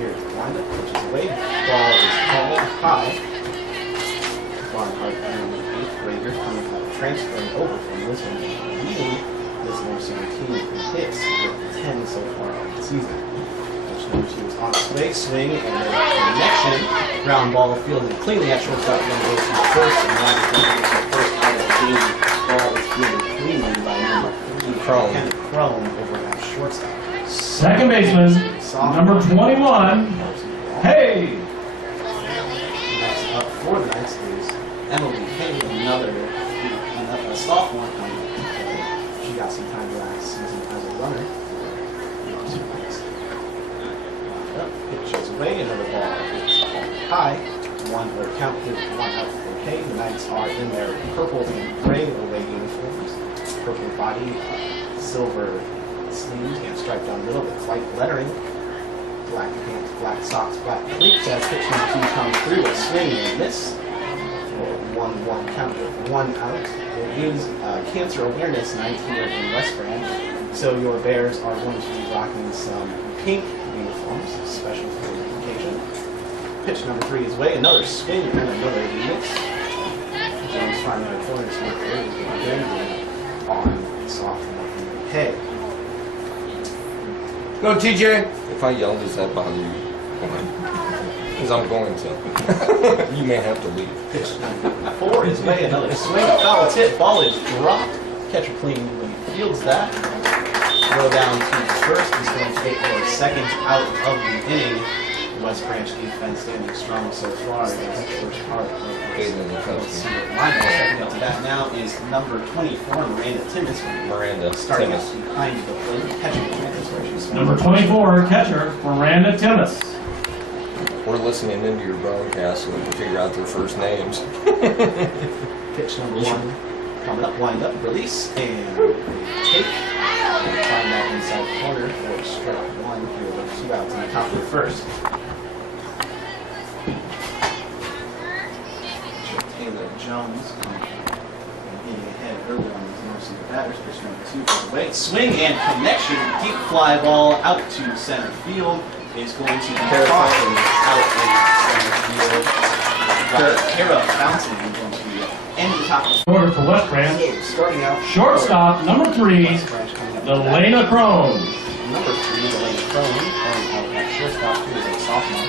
Here's the windup, which is away. Ball is called high. Barnhart, and an 8th grader coming up, transferring over from Lisbon, leading this North Cedar team in hits with 10 so far on the season. Pitch number 2 is on its way, swing, and a connection. Ground ball fielded cleanly at shortstop, then goes to first, and now the first out of the game. Ball is fielded cleanly by number 3, Kenneth Crone, over at shortstop. Second baseman, number 21. Hey! Next up for the Knights is Emily Hay, another sophomore coming up. She got some time last season as a runner. Pitches away, another ball is high. Count hit 1 out for Hay. The Knights are in their purple and gray away uniforms. Purple body, silver sleeves and striped down the middle with white lettering. Black pants, black socks, black cleats. As pitch number 2 comes through, a swing and a miss. 1-1 count with 1 out. It is Cancer Awareness Night here in West Branch, so your Bears are going to be rocking some pink uniforms, special for the occasion. Pitch number 3 is away. Another swing and another miss. Jones finding our corners again on sophomore Hay. Go, TJ! If I yell, does that bother you? Because I'm going to. You may have to leave. Pitch number 4 is away. Another swing. Foul tip. Ball is dropped. Catcher cleanly fields that. Throw down to first. He's going to take the second out of the inning. West Branch defense standing strong so far against the first part of the lineup. Second up to bat now is number 24, Miranda Timmis. Starting us behind the plate, catching the Timmis, where she's number 24, catcher, Miranda Timmis. We're listening into your broadcast so we can figure out their first names. Pitch number 1 coming up, wind up, release, and take. And find that inside corner for strike 1 here with 2 outs in the top of the first. Taylor Jones hitting ahead early on these North Cedar batters. Pitch number 2 is away. Swing and connection. Deep fly ball out to center field. Is going to be caught out in center field. Kara bouncing and going to be end the top of the Order for West Branch. Starting out. Shortstop, number 3, Delana Crone. Number 3, Delana Crone, playing out at shortstop, who is a sophomore.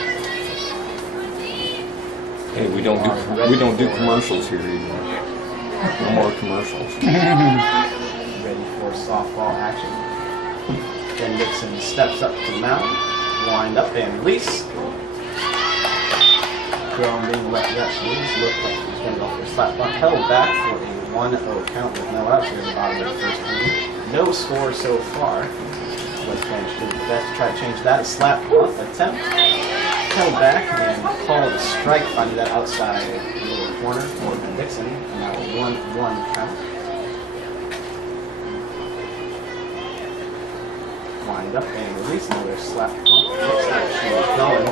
Hey, we don't do commercials here either. No more commercials. Ready for softball action. Ben Dixon steps up to the mound, wind up and release. Crone being left actually looked like he was going to go for a slap bunt, held back for a 1-0 count with no outs here in the bottom of the first inning. No score so far. West Branch did the best to try to change that. A slap bunt attempt. Held back and called a strike, finding that outside little corner for Ben Dixon. And now a 1-1 count. Wind up and release, another slap bunt. Looks like she was going.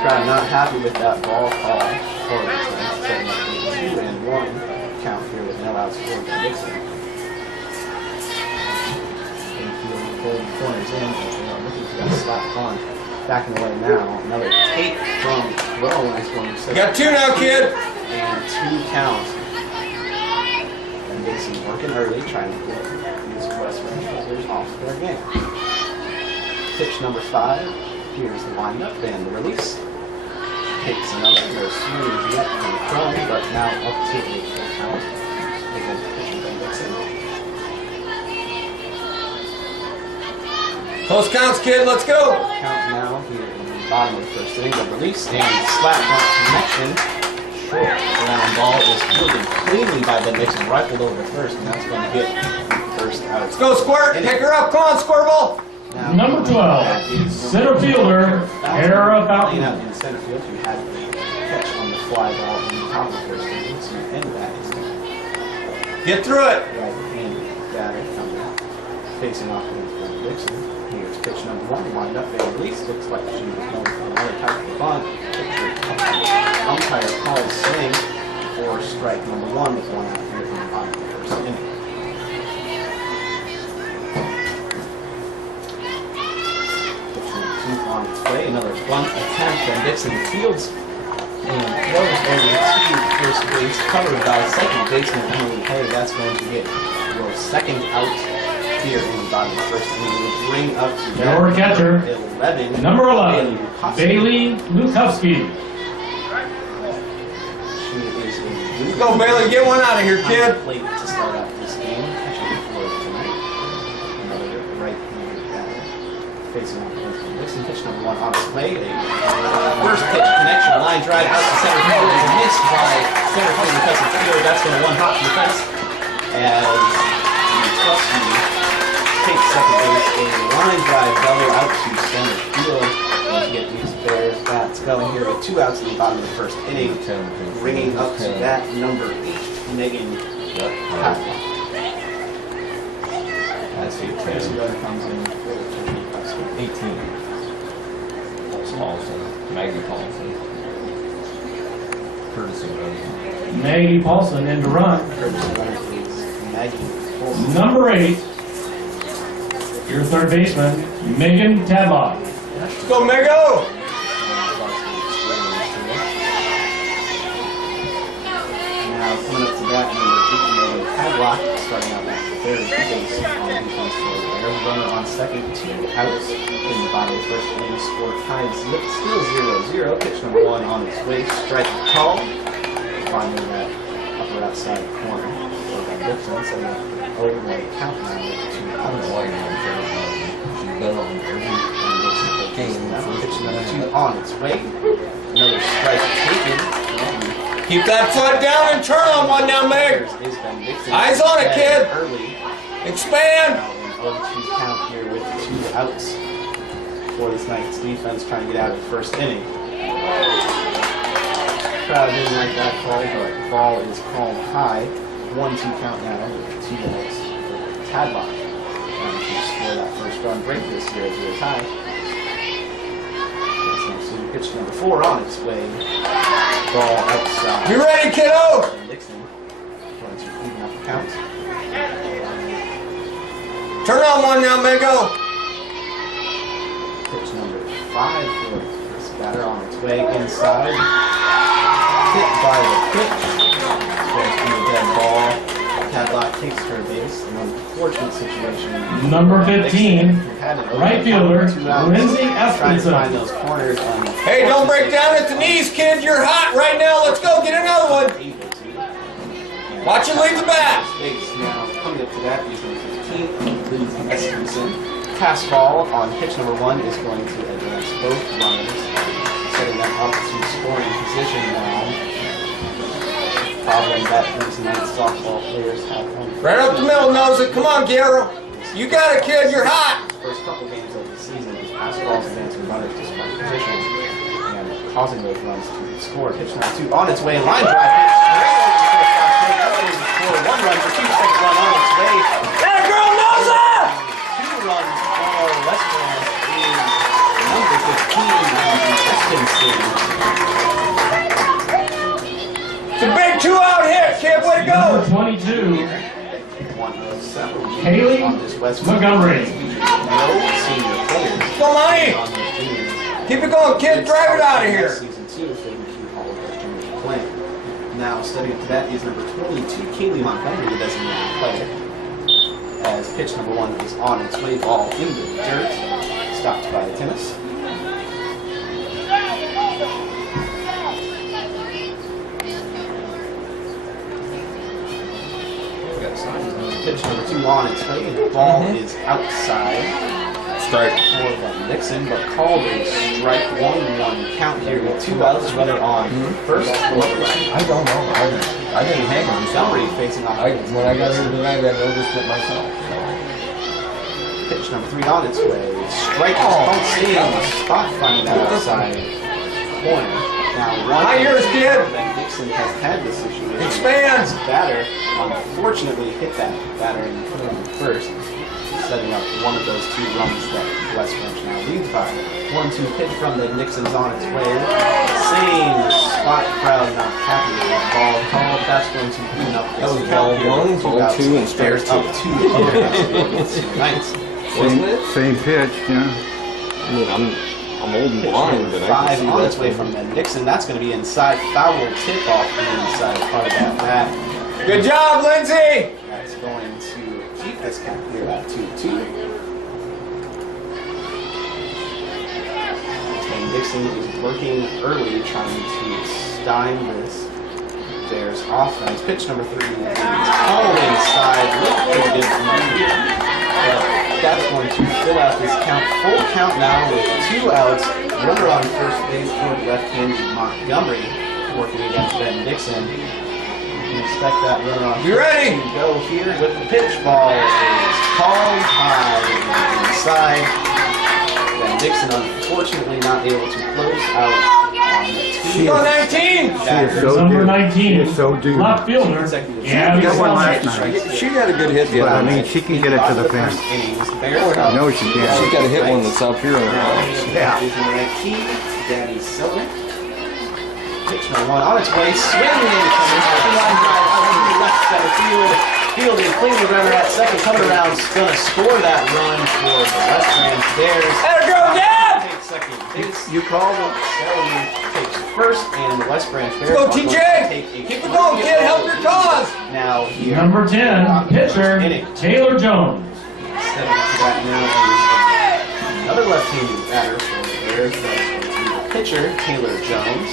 Crowd not happy with that ball call for Dixon. Setting up a 2-1 count here with no outs for Ben Dixon. Infield holding corners in, and looking for that slap bunt. Backing away now. Another take from Crone. Nice one. You got 2 now, kid! And 2 counts. And Dixon working early, trying to get these West Branch players off their game. Pitch number 5. Here's the windup and the release. Takes another. No swings yet from Crone, but now up to a full count. Again, pitching from Dixon. Close counts, kid, let's go! Count now here in the bottom of the first inning. The release and slap bunt connection. Short ground ball is fielded cleanly by Ben Dixon, rifled over to first, and that's going to get the first out. Let's go, Squirt! Pick her up, come on, Squirtle! Number 12, center fielder, Kara Playing out Fountain. in center field, who had the catch on the fly ball in the top of the first inning. So end that is Get through it! right-handed batter coming out, facing off against Ben Dixon. Here's pitch number 1, wind up and release. Looks like she was going for another type of bunt. Umpire calls swing for strike number 1 with 1 out here in the bottom of the first inning. Pitch number 2 on its way. Another bunt attempt, and Dixon fields and throws over to first base, covered by second baseman Emily Hay. That's going to get your second out here in the bottom of the first inning. We'll bring up to Your catcher, 11. number 11, Bailey Lukowski. She is in Let's go, Bailey. Get one out of here, kid. Plate to start out this game. Catching for tonight. Another right-handed batter facing off against Dixon. Pitch number 1 on its way. A first pitch connection line drive out to center field is missed by center field because of field. That's going to one hop to the fence as Lukowski takes second base. A line drive double out to center field. To get these Bears bats going here with 2 outs in the bottom of the first inning. Bringing up to bat number 8, Megan Hadlock. That's Tracy 18. Runner comes in for the 18. Paulson. Maggie Paulson. Courtesy runner. Maggie Paulson in to run. Courtesy runner is Maggie Paulson. Number 8, your third baseman, Megan Tadlock. Let's go, Mego! Now coming up to bat number 8, Megan Hadlock, starting out at the third base on defense for the Bears. Runner on second, 2 outs in the bottom of the first inning. Score tied still 0-0. Pitch number 1 on its way. Strike call. Finding that upper outside corner for that Dixon, setting up the 0-1 count now with 2 I don't know outs. why you're not there. She's been on every game. Now pitch number 2 on its way. Another strike taken. Keep that foot down and turn on one now, Meg. Eyes on it, kid. Early. Expand. Now an 0-2 count here with 2 outs for this night's defense, trying to get out of the first inning. Crowd didn't like that call, but the ball is called high. 1-2 count now with 2 outs for Tadlock, trying to score that first run, break this 0-0 tie. Pitch number 4 on its way. Ball outside. You ready, kiddo? Dixon trying to even up the count. Turn on one now, Mego. Pitch number 5 for this batter on its way inside. Hit by the pitch. Goes to the dead ball. Tadlock takes her base. An unfortunate situation. Number 15, Had an open right fielder, count, 2 outs. Lindsay Trying to find Espenson. those corners. Hey, don't break down at the knees, kid. You're hot right now. Let's go get another one. Watch it leave the bat. Space now coming up to that. He's number 15, Lindsay Espenson. Pass ball on pitch number 1 is going to advance both runners, setting them up to scoring position now. Problem that these night softball players have. Right up the middle, nose it. Come on, Guerrero. You got it, kid. You're hot. First couple games of the season, these pass balls advancing runners to scoring position and causing those runs to be scored. Pitch number 2 on its way, line drive hit straight over to first base. That goes to score 1 run for 2, second run on its way. That girl knows it. 2 runs for Westland is number 15, Espenson. It's a big 2-out hit, kid. Way to Number go. 22, 1 of 7. Haley On this West Montgomery. No senior players. Come on, Money. On the juniors. Keep it going, kid. Drive it out of here. Season 2 if they can keep all of those juniors playing. Now, stepping up to bat is number 22, Kaylee Montgomery, the designated player. As pitch number 1 is on its way, ball in the dirt, stopped by the tennis. Pitch number 2 on its way, and the ball is outside. Strike. For the Nixon, but called a strike. 1-1 count here with 2 outs, runner on first. I don't know. I didn't hang on Montgomery facing off. When I got here tonight, I noticed it myself. Pitch number 3 on its way. Strike is seeing spot finding that outside corner. Now one. Hi, yours, kid. That Nixon has had this situation. Expand. This batter unfortunately hit that batter and put him first, setting up one of those 2 runs that West Branch now leads by. 1-2 pitch from the Nixon's on its way. Same spot, crowd not happy with the ball call. That's going to clean up this. That was ball 1, ball 2, and strike 2. Up 2 here. Nice. Same pitch, yeah. I mean, I'm old and Pitch blind, number but I 5 can see on that. its way from Ben Dixon. That's going to be inside. Foul tip off the inside part of that bat. Good job, Lindsay! That's going to keep this count here at 2-2. Ben Dixon is working early, trying to stymie this Bears offense. Pitch number 3 is all inside. Looked pretty good from here. That's going to fill out this count. Full count now with 2 outs. Runner on first base for left-handed Montgomery working against Ben Dixon. You can expect that runner on You ready? to go here with the pitch. Ball is called high and inside. Ben Dixon unfortunately not able to close out on the 2. Go 19! Number 19, She's so due. left fielder. She got one last night. She got a good hit the But I other mean, night. she can get it to the fence. No, she She's can't. got to hit one that's up here on the line. Yeah. Danny Silver. Pitch number 1 on its way, swinging coming line drive out to the left center field. Fielding clean the runner at second, coming around, gonna score that run for the West Branch Bears. There go, Dad! Takes second base. You called it. Selby takes first, and the West Branch Bears. Go, are going to TJ! take a Keep it going, kid! Help your cause! Now here. Number 10, pitcher, Taylor Jones. Stepping up to that now is another left-handed batter for the Bears. That's going to be the pitcher, Taylor Jones.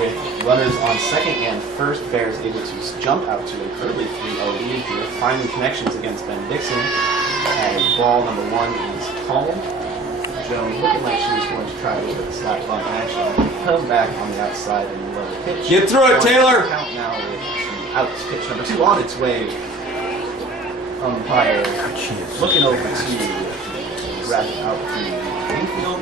With runners on second and first, Bears able to jump out to an early 3-0 lead here, finding connections against Ben Dixon. As ball number 1 is called. Jones looking like she was going to try a little bit of slap bunt action. Come back on the outside and low pitch. Get through it, Taylor! Count now with 2 outs. Pitch number 2 on its way. Umpire looking over to wrap it out to infield.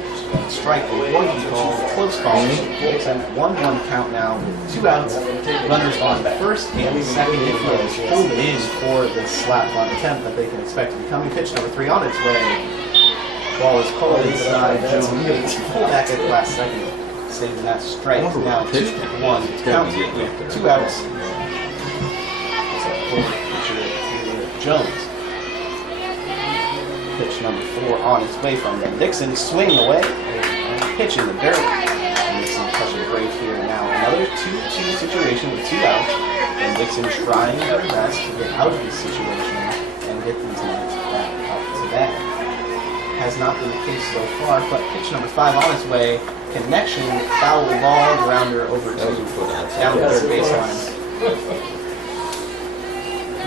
Strike a 1 call, close call. Dixon 1-1 count now with 2 outs. Runners on first and second. Infield is pulled in for this slap bunt attempt that they can expect to be coming. Pitch number 3 on its way. Ball is called inside. Jones able to pull back at the last second, saving that strike. Now 2-1 count with 2 outs. Jones. Pitch number 4 on its way from Ben Dixon, swinging away, pitch in the dirt. And this is touching break here now. Another 2-2 situation with 2 outs. Ben Dixon trying her best to get out of this situation and get these men back out to bat. Has not been the case so far, but pitch number 5 on its way. Connection, foul ball, grounder over to down the third baseline.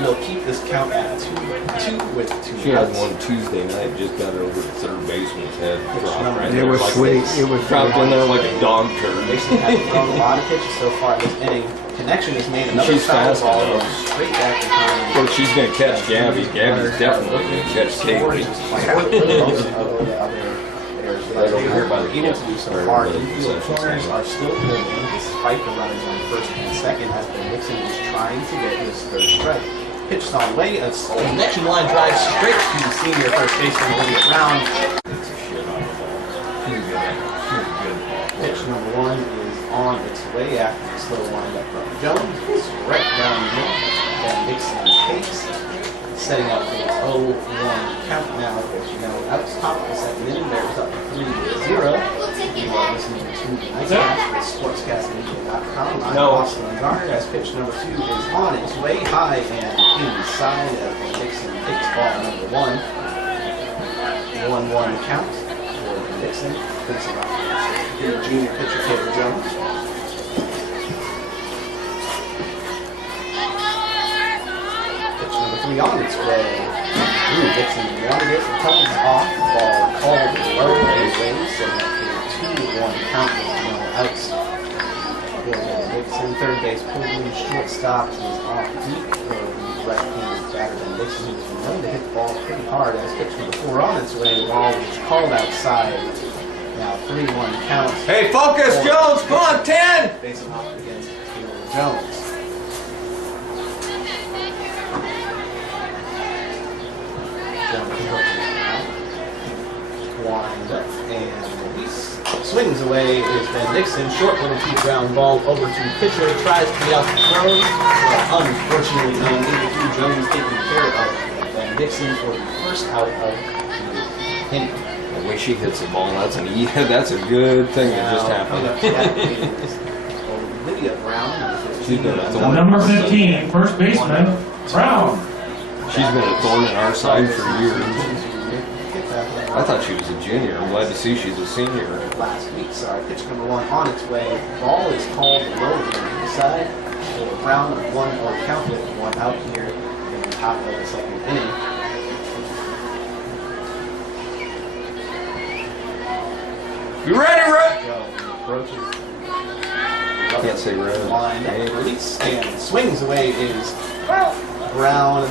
We'll keep this count at 2-2 with 2 She had outs. one Tuesday night, just got her over the third baseman's head. Dropped right It there was like sweet. It was dropped in there like a dog turd. Mason has thrown a lot of pitches so far this inning. Connection has made another She's foul fast, ball though. straight back behind. Of course, she's going to catch Gabby. Gabby's definitely going to catch Kaylee. Right over here by the able to do so far. Infield corners are still holding despite the runners on first and second as Ben Dixon is trying to get his third strike. Pitched on way, a connection line drive straight to the senior first baseman Olivia Brown. Pitch number 1 is on its way after the slow windup from Jones. It's right down the middle. Ben Dixon takes, setting up the 0-1 count now. As you know, out top of the second inning, Bears up 3-0. You are listening to the Nightcast with sportscastmedia.com. I'm Austin Garner as pitch number 2 is on its way high and inside as Ben Dixon takes ball number 1. 1-1 count for Ben Dixon. Facing off the junior pitcher Taylor Jones. Pitch number 3 on its way. Dixon wanted it, comes off, ball called low and away, setting up for a 2-1 count with no outs. Dixon, third base, pulled in, shortstop is off deep for the left-handed batter. And Dixon has been known to hit the ball pretty hard as pitch number 4 on its way. Ball was called outside. Now 3-1 count. Hey, focus, Jones! Come on, 10! Facing off against Taylor Jones. Wind up and release. Swings away is Ben Dixon. Short little deep ground ball over to pitcher. Tries to get out the throw. But unfortunately, unable to. Jones taking care of Ben Dixon for the first out of the inning. The way she hits the ball, that's a good thing that just happened. Lydia Brown. She's been a thorn. Number 15, first baseman, Brown. She's been a thorn in our side for years. I thought she was a junior. I'm glad to see she's a senior. Last week, sorry. Pitch number 1 on its way. Ball is called low to the side. For Brown, 1 or count it, 1 out here in the top of the second inning. You ready, Rick? Approaches. Can't say red. Line, release, and swings away is Brown.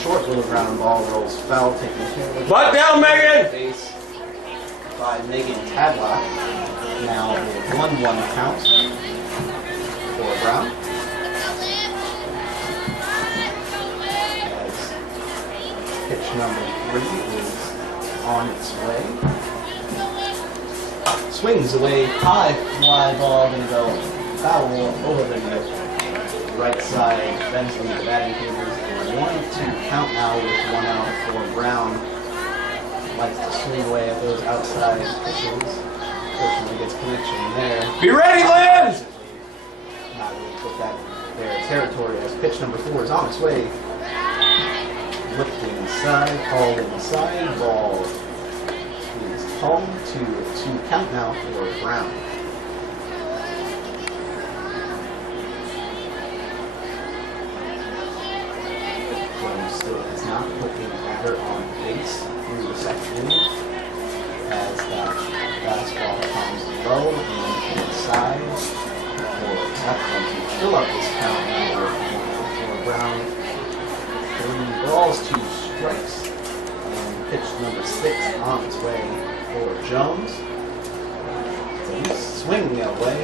Short little ground ball rolls foul, taking care of it. Butt down, Megan! Base by Megan Tadlock. Now a 1-1 count for Brown. As pitch number 3 is on its way. Swings away, high fly ball, gonna go foul over the right side, bends on the batting cages. 1-2 count now with 1 out for Brown. Likes to swing away at those outside pitches. Fortunately gets connection there. Be ready, Lynn! Not really put that in their territory as pitch number 4 is on its way. Lifting inside, called inside, ball is called to 2 count now for Brown. Still has not put a batter on base through the second inning as that fastball comes low and inside for that's going to fill up this count now for Brown. 3 balls, 2 strikes, and pitch number 6 on its way for Jones. So he's swinging away.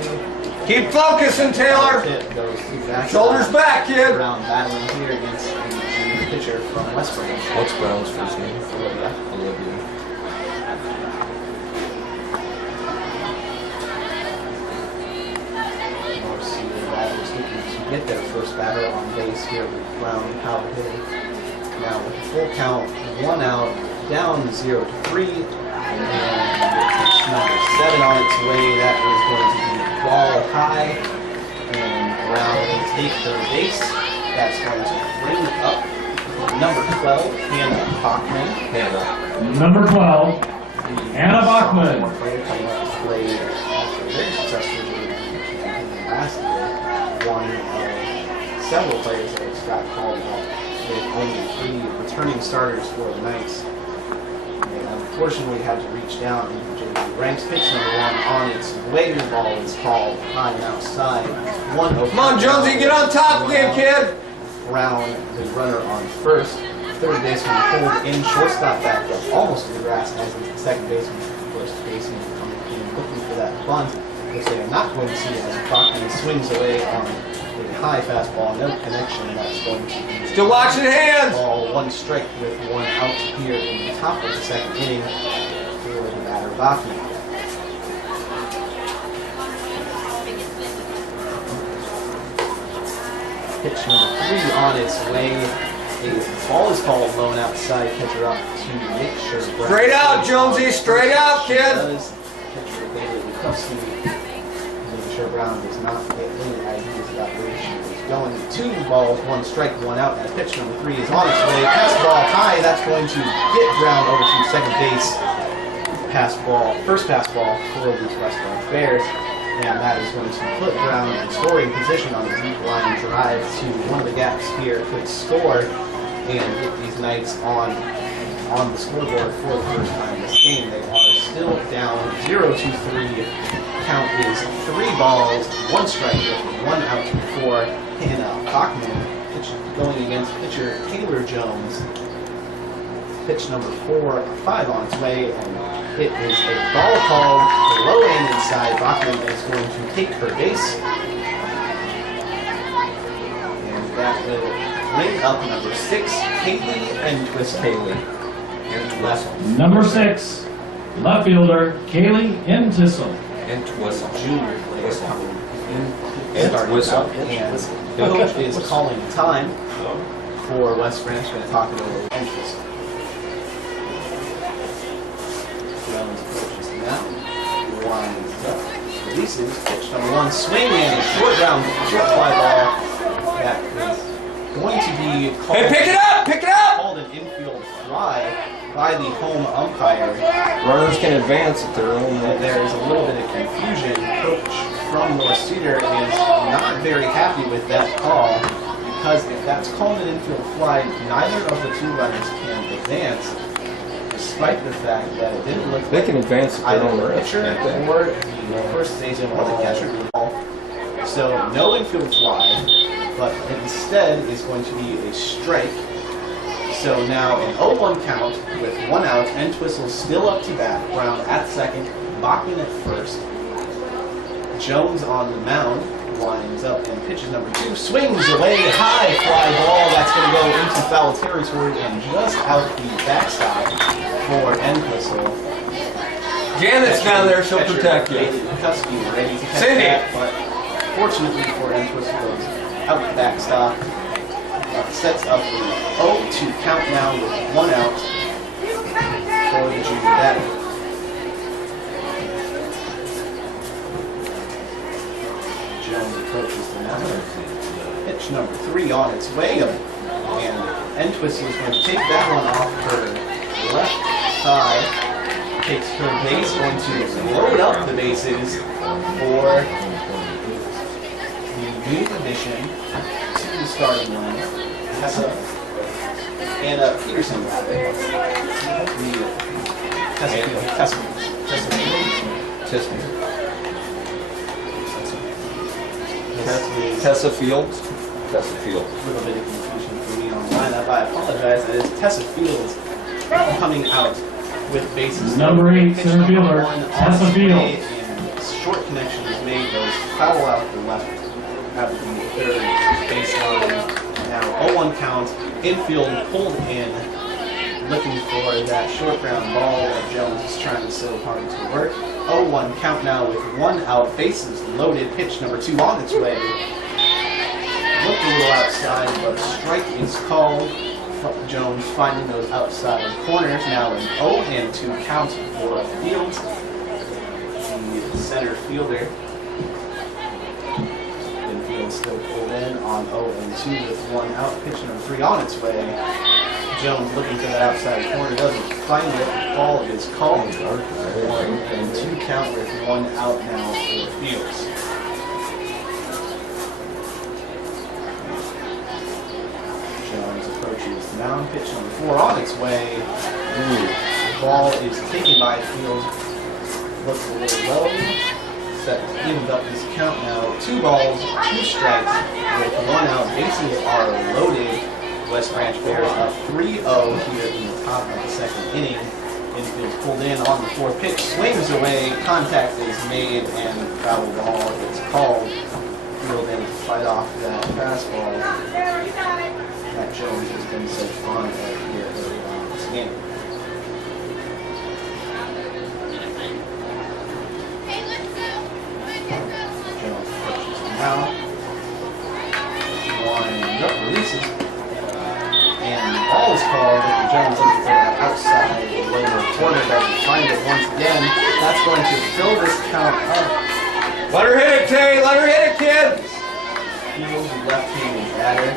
Keep focusing, Taylor! Goes back. Shoulders back, kid! Brown battling here against the pitcher from West Branch. What's Brown's first name? Olivia. North Cedar batters looking to get their first batter on base here with Brown and Powell hitting. Now with a full count, 1 out, down 0-3, and pitch number 7 on its way. That is going to be ball high, and Brown will take third base. That's going to bring up number 12, Hannah Bachman. Number 12, Hannah Bachman. Played after a very successful game last year. One of several players that got called up with only 3 returning starters for the Knights. They unfortunately had to reach down into JV ranks. Pitch number 1 on its way. The ball is called high and outside. 1-0. Come on, Jonesy, get on top again, kid! Brown, the runner on first. Third baseman pulled in, shortstop back up almost to the grass, as is the second baseman. First baseman coming in looking for that bunt, which they are not going to see as Bachman swings away on a high fastball. No connection. That's going to be Still watching hands! ball, 1 strike with 1 out here in the top of the second inning for the batter Bachman. Pitch number 3 on its way. The ball is called low and outside. Catcher up to make sure. Straight out, Jonesy, straight out, kid! Does catcher Bailey Bukowski making sure Brown does not get any ideas about where she is going. 2 balls, 1 strike, 1 out. As pitch number 3 is on its way. Pass ball high. That's going to get Brown over to second base. First pass ball for the West Branch Bears. And that is going to put Brown in scoring position on a deep line drive to one of the gaps here. Could score and get these Knights on the scoreboard for the first time this game. They are still down 0-3. Count is 3 balls, 1 strike with 1 out for Hannah Bachman. Going against pitcher Taylor Jones. Pitch number 4-5 on its way, and it is a ball called low and inside. Bachman is going to take her base. And that will bring up number 6, Kaylee and Twist Kaylee. Number 6, left fielder, Kaylee Entissel. And Twistle. Junior player coming in. And Starting Whistle. out, and the coach is calling time for West Branch. Going to talk it over. releases. Pitch number 1, swing and a short fly ball that is going to be called, Hey, pick it up! Pick it up! called an infield fly by the home umpire. Runners can advance at their own And there is a little bit of confusion. Coach from North Cedar is not very happy with that call because if that's called an infield fly, neither of the 2 runners can advance, despite the fact that it didn't look They like can advance at their either own the risk. pitcher or the first baseman or the catcher did the ball. So no infield fly, but instead is going to be a strike. So now an 0-1 count with 1 out, Entwistle still up to bat, Brown at second, Bachman at first. Jones on the mound, lines up and pitches number 2, swings away, high fly ball, that's going to go into foul territory and just out the backstop for Entwistle. Janet's down there, she'll protect you. Cusky ready to catch Cindy! that, but fortunately for Entwistle goes out the backstop. Sets up the 0-2 count now with 1 out for the junior batter. Jones approaches the mound. Pitch number 3 on its way, and Entwistle is going to take that one off her left side. Takes her base, going to load up the bases for the new addition to the starting line. Tessa and Peterson. Tessa Fields. Tessa Fields. A little bit of confusion for me on the lineup. I apologize. It is Tessa Fields coming out with bases. Number 8, Pitch center number fielder, 1 Tessa on Fields. and short connection is made. Goes foul out the left at the third baseline. Now 0-1 count. Infield pulled in, looking for that short ground ball that Jones is trying so hard to work. 0-1 count now with 1 out, bases loaded. Pitch number 2 on its way. Looked a little outside, but a strike is called. Jones finding those outside corners. Now an 0-2 count for Fields, the center fielder. Still pulled in on 0-2 with 1 out. Pitch number 3 on its way. Jones looking for that outside corner, doesn't find it. The ball is called. 1-2 count with 1 out now for Fields. Jones approaches the mound. Pitch number 4 on its way. The ball is taken by Fields. Looks a little low. That evens up this count now. 2 balls, 2 strikes with 1 out. Bases are loaded. West Branch Bears up 3-0 here in the top of the 2nd inning. Infield pulled in on the 4th pitch, swings away, contact is made, and foul ball is called. Field in to fight off that fastball that Jones has been so fond of here early on in this game. Jones approaches the mound. Winds up, releases. And the ball is called. Jones looking for that outside lower corner. Doesn't find it once again. That's going to fill this count up. Let her hit it, Tay! Let her hit it, kid! Fields, left-handed batter,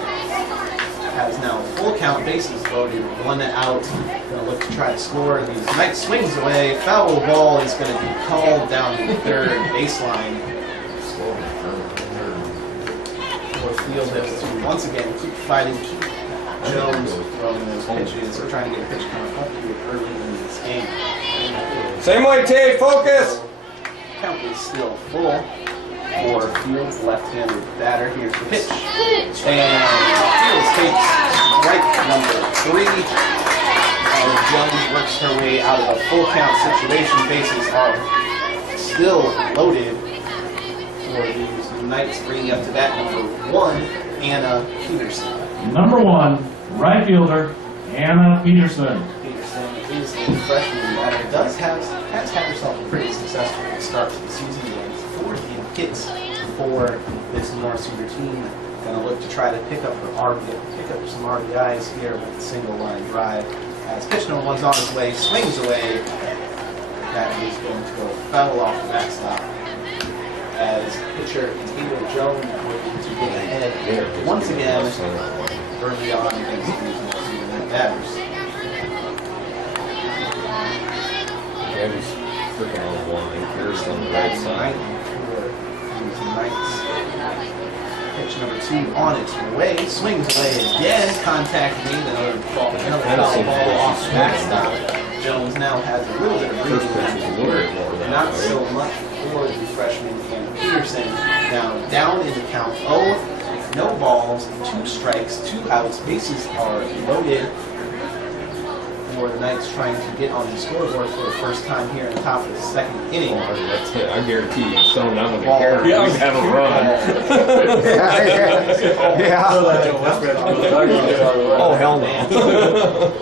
has now a full count, bases loaded, 1 out. Gonna look to try to score. The Knight swings away. Foul ball is going to be called down the 3rd baseline. Or Field has to once again keep fighting, keep Jones throwing those pitches. We're trying to get a pitch count up here early in this game. Same way, Tay, focus! Count is still full for Fields, left-handed batter. Here's the pitch. And Fields takes strike number 3. Jones works her way out of a full count situation. Bases are still loaded for these Knights, bringing up to bat number 1, Anna Peterson. Number 1, right fielder, Anna Peterson. Peterson is a freshman batter. Has had herself a pretty successful start to the season. Against 4 hits for this North Cedar team. Gonna look to try to pick up some RBIs here with a single line drive. As pitch number 1's on its way, swings away. That is going to go foul off the backstop. as pitcher Cedar Jones looking to get ahead once again early on against these North batters. Gary's freaking on one. Here's on the right side. Pitch number 2 on its way. Swings away again. Contact made. Another foul ball off the backstop. Jones now has a little bit of breathing back to work. Not so much for the freshman and Peterson. Now down in the count. Oh, no balls, 2 strikes, 2 outs. Bases are loaded. For the Knights trying to get on the scoreboard for the first time here in the top of the 2nd inning. That's it. I guarantee you, someone not going to Ball care. is Have a run. Yeah. Oh, hell no.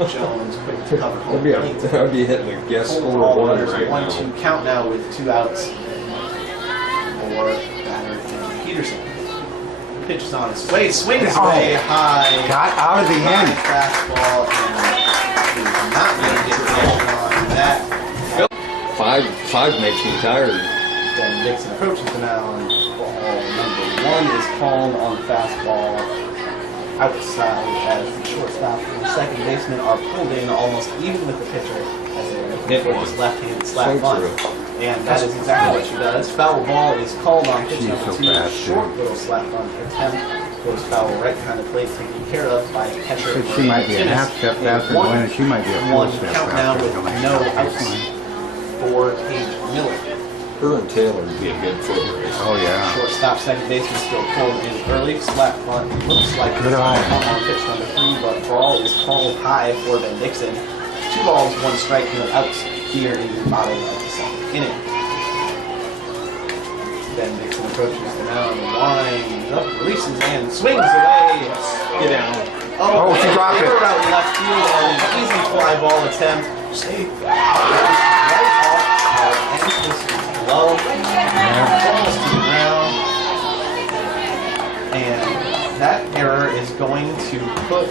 Jones quick to cover home plate. I'd be hitting a guess Full score ball one runners, right 1-2 now. count now with 2 outs for batter and Peterson. Pitch is on its way, swings way high. Got out of the end. Fastball and not going to get connection on that. Five makes me tired. Then Dixon approaches the mound. Ball number 1 is called on the fastball outside as the shortstop and second baseman are pulled in almost even with the pitcher as they hit with his left-handed slap bunt. And that is exactly what she does. Foul ball is called on pitch number 2. Short little slap bunt attempt. Goes foul right behind the plate, taken care of by catcher. So she might be a half step faster than Glenn, and she might be a full 1 step count now faster with than Glenn. no outs for Paige Miller. Her and Taylor would be a good foot race. Oh, yeah. Shortstop, second baseman still pulled in early. Slap bunt looks like Good it's eye. on pitch number 3, but ball is called high for Ben Dixon. 2 balls, 1 strike, no outs here in the bottom of the 2nd inning. Ben Dixon approaches the mound, winds up, releases, and swings away. Get down. Oh, she dropped it. Out left field on an easy fly ball attempt. Right off of Anthony's glove. Falls to the ground. And that error is going to put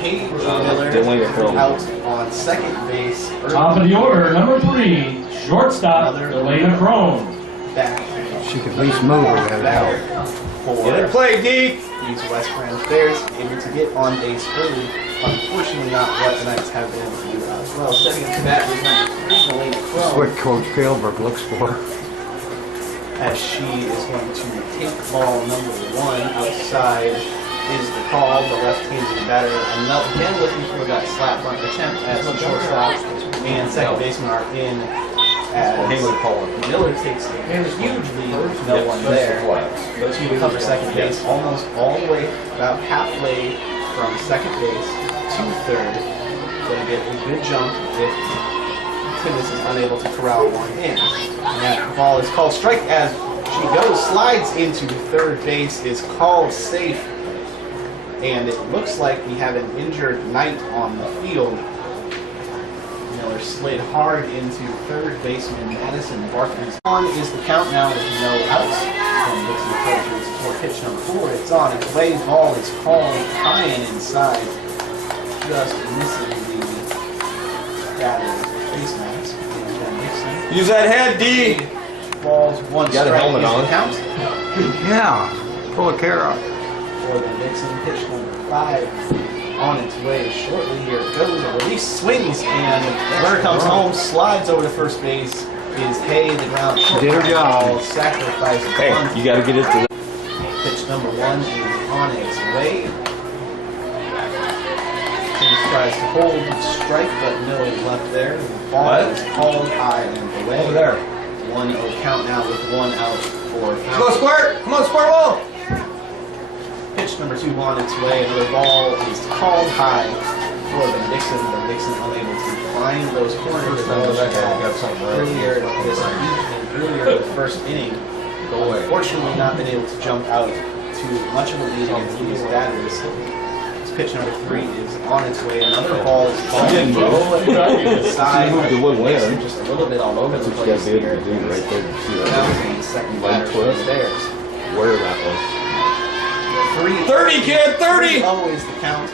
Paige Miller out on second base. Top of the order, number 3, shortstop, Elena Crone. Back. She could at least move without help. Get in play, Deke. These West Branch Bears able to get on base early. Unfortunately, not what the Knights have been able to do as well. Setting up the bat is number 3, Elena That's Crone, what Coach Kailberg looks for. as she is going to take ball number 1 outside is the call. The left-handed batter again looking for that slap bunt attempt as the shortstop and second baseman are in. As Miller takes a huge lead with no one there to cover second base, almost all the way, about halfway from second base to third. Going to get a good jump if Timmons is unable to corral one in. And that ball is called strike as she goes, slides into third base, is called safe. And it looks like we have an injured Knight on the field. Miller slid hard into third baseman Madison Barkman's. On is the count now with no outs. From Dixon approaches for pitch number 4. It's on its way. Ball is called high and inside. Just missing the batter face mask. Use that head, D. Balls, 1 You got a strike helmet is the on. count. Yeah. Pull a carrot. For the Nixon pitch number 5. On its way shortly. Here it goes. A release, swings, and runner comes home, slides over to first base. Is Hay the ground? She did her job. Sacrifice. Hey, you got to get it to the... Pitch number 1 is on its way. Timmons tries to hold strike, but no left there. The ball is called high and away. Over there. 1-0 count now with 1 out for. Come on, Squirt! Come on, Squirt ball! Pitch number 2 on its way. Another ball is called high for the Nixon. The Nixon unable to find those corners earlier this week and earlier in the first inning. Unfortunately, not been able to jump out to much of a lead against these batters. This pitch number 3 is on its way. Another ball is called inside. Nixon just a little bit all over the place here. Now the second batter for the Bears. Where that was. 30, kid, 30! Always the count.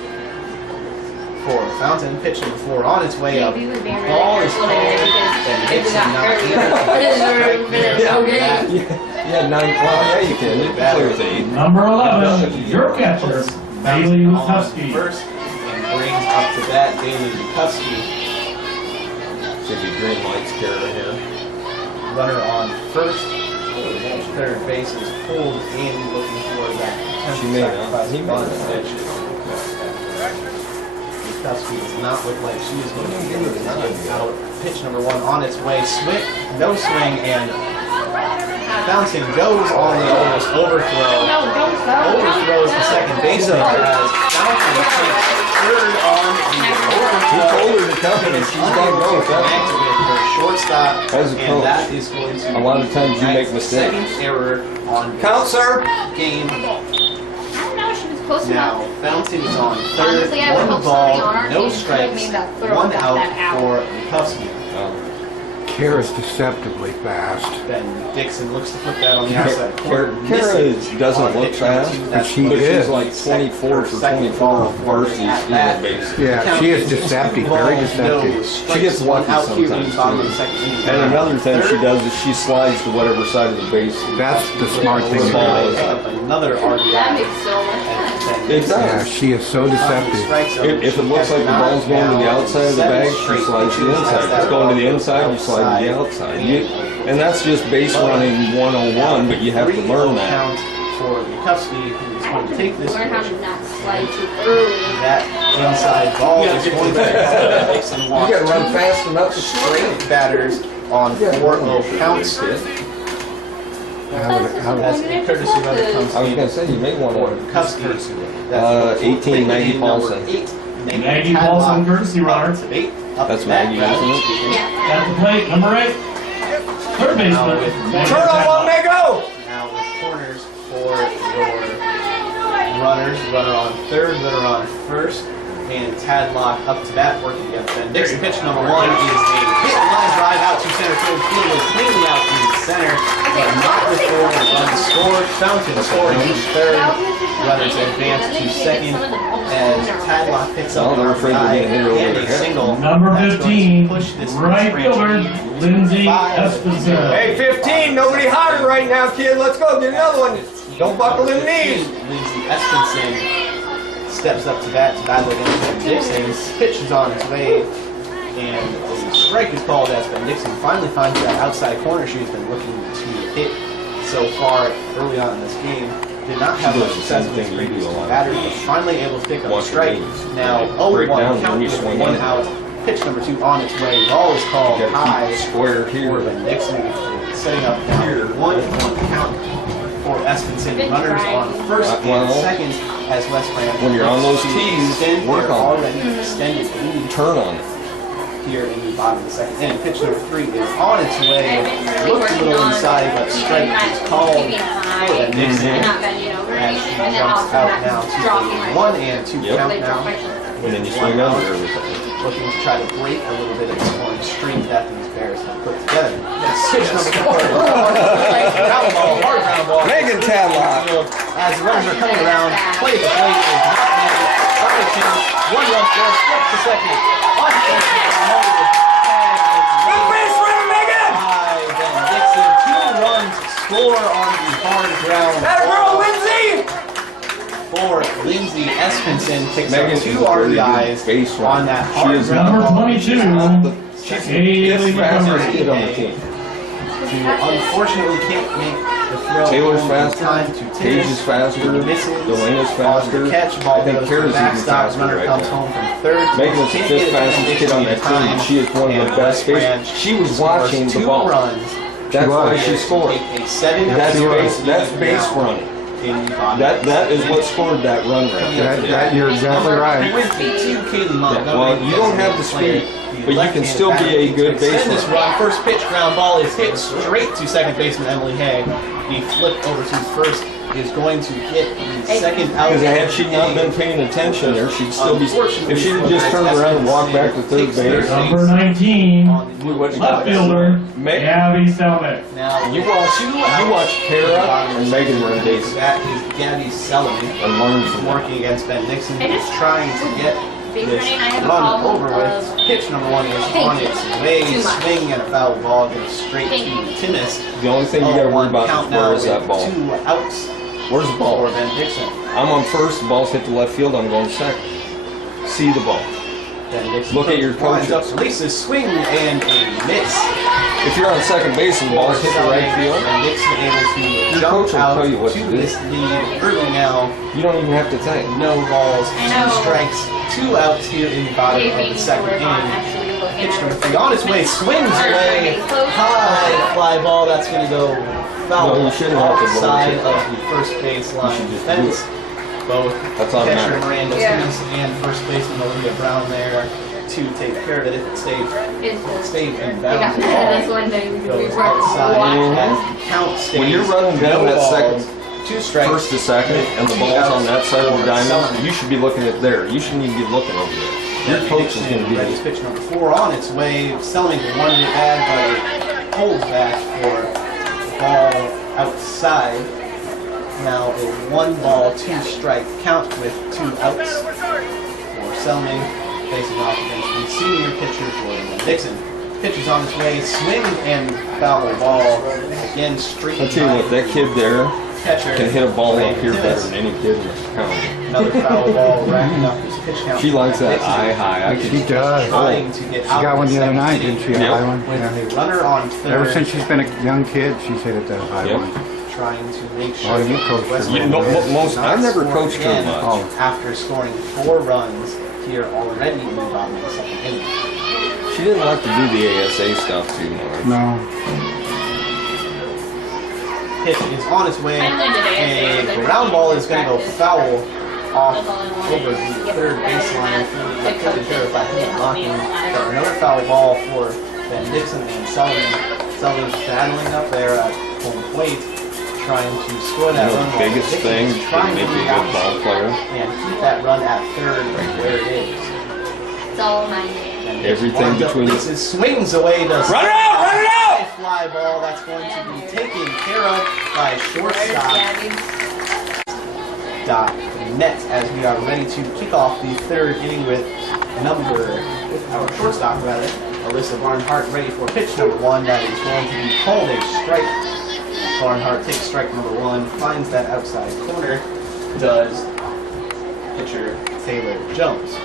for Fountain. Pitch number 4 on its way up. Maybe we better Ball is careful called. there because Then if we Dixon got not hurt, able to it's okay. Yeah, 9 o'clock. Yeah, you can. You can play with 8. Number 11, your catcher, Bailey on Lukowski. first and brings up to bat Bailey Lukowski. See if your green lights carry ahead. Runner on first. Third base is pulled in, looking for that She may not. sacrifice He may bunt not. pitch. Lukowski does not look like she is going to get it out. Pitch number 1 on its way. Swing, no swing, and Fountain goes on the almost overthrow. No, don't go. Overthrows the second baseman as Fountain takes third on the He overthrow. told her to come and she's going to go with that. Connect with her shortstop, As a and coach, that is going to a lot of times you make the mistakes. second error on Count, sir. game. I don't know, she was close Now enough. Fountain is on third, Honestly, I would one hope somebody ball, on our no team strikes, made that throw one and got out that out. for Lukowski. Kara's deceptively fast. Then Dixon looks to put that on the outside corner. Kara Missing doesn't on look pitch number fast, 2. but That's she the is. She's like 24 for 24 versus stealing bases. Yeah, she is deceptive, very deceptive. She gets lucky sometimes, too. And another thing she does is she slides to whatever side of the base. That's the smart thing to Ball do. is up. Another That RBI. makes so much sense. It Yeah, does. she is so deceptive. If it looks like the ball's going to the outside of the bag, she slides to the inside. If it's going to the inside, you slide to the outside. And that's just base running 101, but you have to learn that. Count for Lukowski, who is going to take this Learn how pitch. to not slide too early. That inside ball is going to Dixon walks You gotta run fast enough to straight batters on 4-0 counts. That's the courtesy run that comes I was in gonna say, you may want for to. Lukowski. 18, Maggie Paulson. Maggie Paulson, courtesy runner. That's Maggie, isn't it? Yeah. At the plate, number 8, third baseman. Turn on one, may go! Now with corners for your runners, runner on third, runner on first, and Tadlock up to bat working against Ben Dixon. Pitch number 1 is a hit line drive out to center field. Field is cleanly out to center, but not before the run scored. Fountain scoring in third. Runners advance to second as Tadlock picks up Oh, they're afraid they're getting hit over and the a head. single. Number That's going to 15, push this right fielder, Lindsay Five. Esposito. Hey, 15, nobody hotter right now, kid. Let's go, get another one. Don't buckle in the knees. Lindsay Espenson steps up to bat to battle against Ben Dixon. Pitch is on its way, and a strike is called as Ben Dixon finally finds that outside corner she has been looking to hit so far early on in this game. Did not have She much does the success same with thing his you do previous a lot. batters, but finally able to pick up a Watch strike. the games. Now Break 0-1 down count when you with swing 1 in. out. Pitch number 2 on its way. Ball is called You gotta high keep it square for here. Ben Dixon, setting up now 1-1 count for Espenson. Been Runners trying. on first Well, and second as West Brand. when you're on those looks to tees, extend work their on it. already extended lead Turn on it. here in the bottom of the second inning. Pitch number 3 is on its way. I've been really Looks a working little on inside, but strike is called keeping high for Ben Dixon. and not bending over As anything, she and then jumps also out not now to dropping a my 1 and 2 Yep. count They drop now. my shoulder. And then you swing under everything. Looking to try to break a little bit of the scoring streak that these Bears have put together. Pitch number 4. Ground ball, hard ground ball. Megan Tadlock. As the runners are coming around, play at the plate is not made. Try to chance. 1 run score, skip to second. On to second. Good base running, Megan! By Ben Dixon. 2 runs score on the hard ground That girl, ball Lindsay! for Lindsay Espenson. Picks Megan up is 2 a very RBIs good base runner. on that She hard is ground Number ball. 22, She's Haley the fastest Montgomery. kid on the team. Who unfortunately can't make the throw. Taylor's home in faster, time to Paige tennis. is faster, Misses Delena's on faster. the catch, I ball think goes to Kara's the even backstop. faster Runner right comes now. home from third. Megan was the Can't fifth get fastest Ben kid on Dixon that in team. time, She is one of the and best West Branch base. She was scores watching the 2 ball. runs. That's why was. she scored. Take a 7 That's to base. That's lead base now running. in the bottom of the That is second. what scored that run right there. That you're exactly right. With the 2 Kaylee Montgomery. Well, you don't have the speed, but you can still be a good base Extend this runner. run. First pitch ground ball is hit straight to second baseman Emily Hay. The flip over to first is going to hit the second out. Because had she not been paying attention there, she'd still be. If she had just turned around and walked back to third base, Number 19, we wouldn't left have got it. fielder, Meg- Gabby Selnick. Now You watch Kara and Megan run bases that is Gabby Sullivan and learn from them. working against Ben Nixon, who's trying to get base this running, I have a run problem over with. of Pitch number one is thinking on its way, too much. swing and a foul ball goes straight to Thinking. Timmins. The only thing you gotta worry about Count is now where is that with ball? 2 outs Where's the for ball? Ben Dixon. I'm on first, the ball's hit the left field, I'm going second. See the ball. Ben Dixon Look at your lines up, coaches. releases, swing and a miss. If you're on second base and the ball's hit the right field, Ben Dixon able to Your jump coach will out tell you what to to do. this lead early now. you don't even have to think. No balls, I know. 2 strikes, 2 outs here in the bottom maybe of we the need to second work on inning. actually looking Pitch at number our 3 on its way, swings Or away, getting close. high fly ball. That's going to go foul No, you shouldn't have to blow outside it. of the first baseline should just fence. Both That's catcher automatic. Miranda Yeah. Timmons and first baseman Olivia Brown there to take care of it if it stayed in Yeah, bounds. that's one thing we Goes worked outside on. as the count stays. When you're running down no that balls, second- 2 strikes. First to second, and the ball's on that side of the diamond, you should be looking at there. You shouldn't even be looking over there. Your coach is going to be Ready's pitch number 4 on its way. Selling one to bad, but it holds back for ball outside. Now a 1 ball, 2 strike count with 2 outs for Selming, facing off against the senior pitcher Jordan Dixon. Pitcher's on his way, swing and foul ball again straight. I'll tell you what, that kid there catcher can hit a ball up here better Timmons. than any kid in this county. Another foul ball, racking up his pitch count. She likes that Dixon eye high. I She can, does. Trying to get She out got of one the other second night, inning didn't she? A Yep. high one? with Yeah. a runner on third. Ever since she's been a young kid, she's hit at that high Yep. one. Trying to make Oh, sure you coached her. You know, most, I've never coached her again much. Oh. after scoring 4 runs here already in the bottom of the second inning. She didn't like to do the ASA stuff too much. No. Pitch is on its way. I learned it ASA, A ground ball is going to go practice. foul off That's all I wanted. over the Get third better baseline. at I the couldn't sure if I hit coaches. blocking. Got another foul ball for Ben Dixon and Sullivan. Sullivan's battling up there at home plate, trying to score that You know, run. the while biggest Dixon thing is to trying make to you a be good out ball player, and keep that run at third where it is. It's all my name. And Everything winds up, between the- Dixon swings away. Does Run it out! Run it out! high fly ball that's going to be taken care of by Right, shortstop Gabby. Dot Net as we are ready to kick off the third inning with our shortstop rather, Alyssa Barnhart, ready for pitch number 1 that is going to be called a strike. Barnhart takes strike number 1, finds that outside corner, does pitcher Taylor Jones.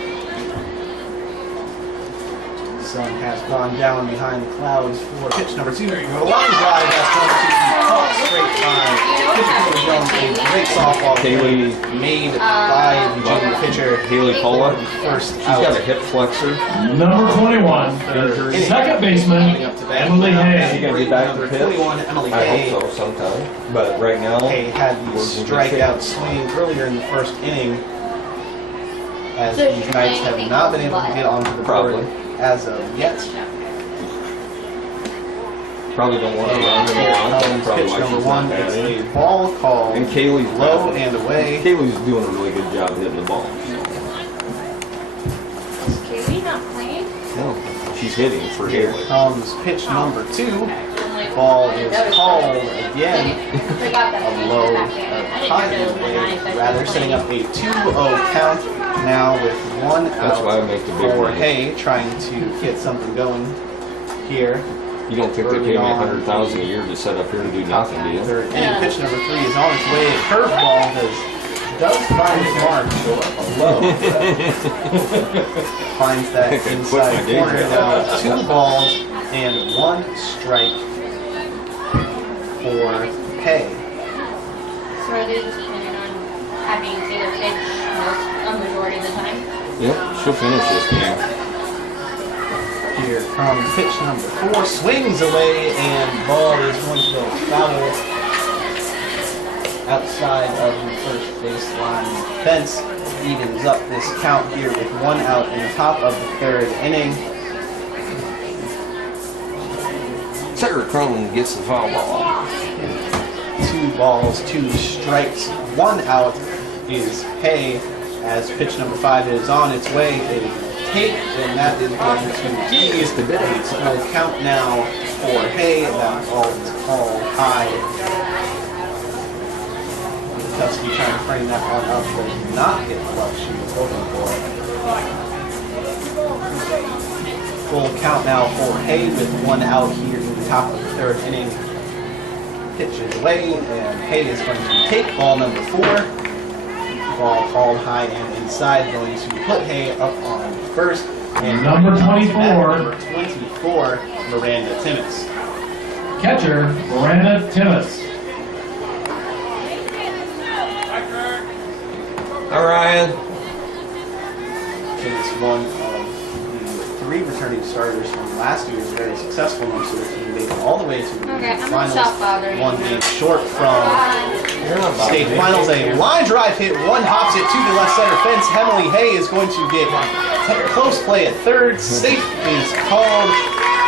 Sun has gone down behind the clouds for pitch number 2. The line drive that's going to be caught straight by pitcher Taylor Jones. A great softball Haley- play made by the junior pitcher Haley Pola. First She's out. got a hip flexor. Number 21, second baseman, Emily She Hay. gonna be back to Number pitch? 21, Emily I Hay. hope so sometime. But right now, Hay had the Where's the strikeout swing earlier in the first inning, as So these Knights have not been able to get onto the board Probably. as of yet. probably don't want to run in the long. That's probably Pitch why number she's 1, not it's batting. a ball call, And Kaylee's low batting. and away. Kaylee's doing a really good job hitting the ball. Is Kaylee not playing? No, she's hitting for Here Haley. comes pitch number 2. I'm like, Ball is that was called funny. again. I forgot that A we low, did back there. I didn't high know that was my and ninth. I rather was setting playing. up a 2-0 count now with 1 That's why I out make the big for runs. Hay, trying to get something going here. You don't think they pay me $100,000 a year to set up here and do nothing, do you? Third inning, pitch number 3 is on its way. A curveball does find its mark low. Finds that I think I quit inside my day corner. job. Now 2 balls and 1 strike for Hay. So are they just planning on having Taylor pitch a majority of the time? Yep, she'll finish this game. Here comes pitch number 4, swings away, and ball is going to go foul outside of the first baseline fence. Evens up this count here with 1 out in the top of the third inning. Sarah Cronin gets the foul ball. 2 balls, 2 strikes, 1 out is Hay as pitch number 5 is on its way. A take, and that is going to ease the full count now for Hay. That ball is called high. Tusky trying to frame that one up, does not get the luck she was hoping for. Full count now for Hay with 1 out here in the top of the 3rd inning. Pitch is away, and Hay is going to take ball number 4. Ball called high and inside, going to put Hay up on first. And Number 24. Number 24, Miranda Timmis. Catcher, Miranda Timmis. All right. Timmis, one of the 3 returning starters from last year's very successful Northcedar team, made it all the way to the Okay, I'm gonna finals. stop bothering. 1 game short from state finals. A line drive hit, 1 hops it to the left center fence. Emily Hay is going to get close play at 3rd. Safe is called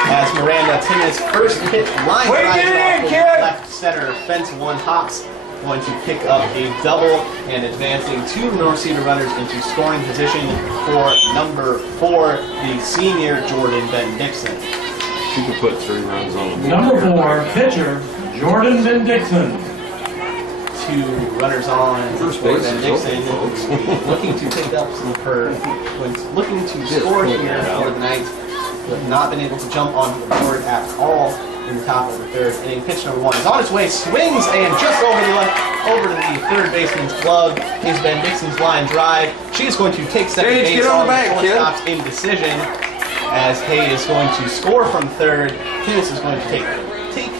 as Miranda Timmis' first pitch line Way drive to get off in, the kid! left center fence. 1 hops, going to pick up a double and advancing 2 North Cedar runners into scoring position for number 4, the senior Jordan Ben-Dixon. She could put 3 runs on the board. Number 4, pitcher, Jordan Ben-Dixon. 2 runners on First for base is Ben-Dixon, open, folks. looking to pick up some of her, looking to score point here that out. for the night, but not been able to jump onto the board at all in the top of the 3rd inning. Pitch number 1 is on its way, swings, and just over to the 3rd baseman's glove is Ben-Dixon's line drive. She's going to take second Gage, base get on the the back, kid. shortstop's indecision, as Hay is going to score from 3rd. Timmis is going to take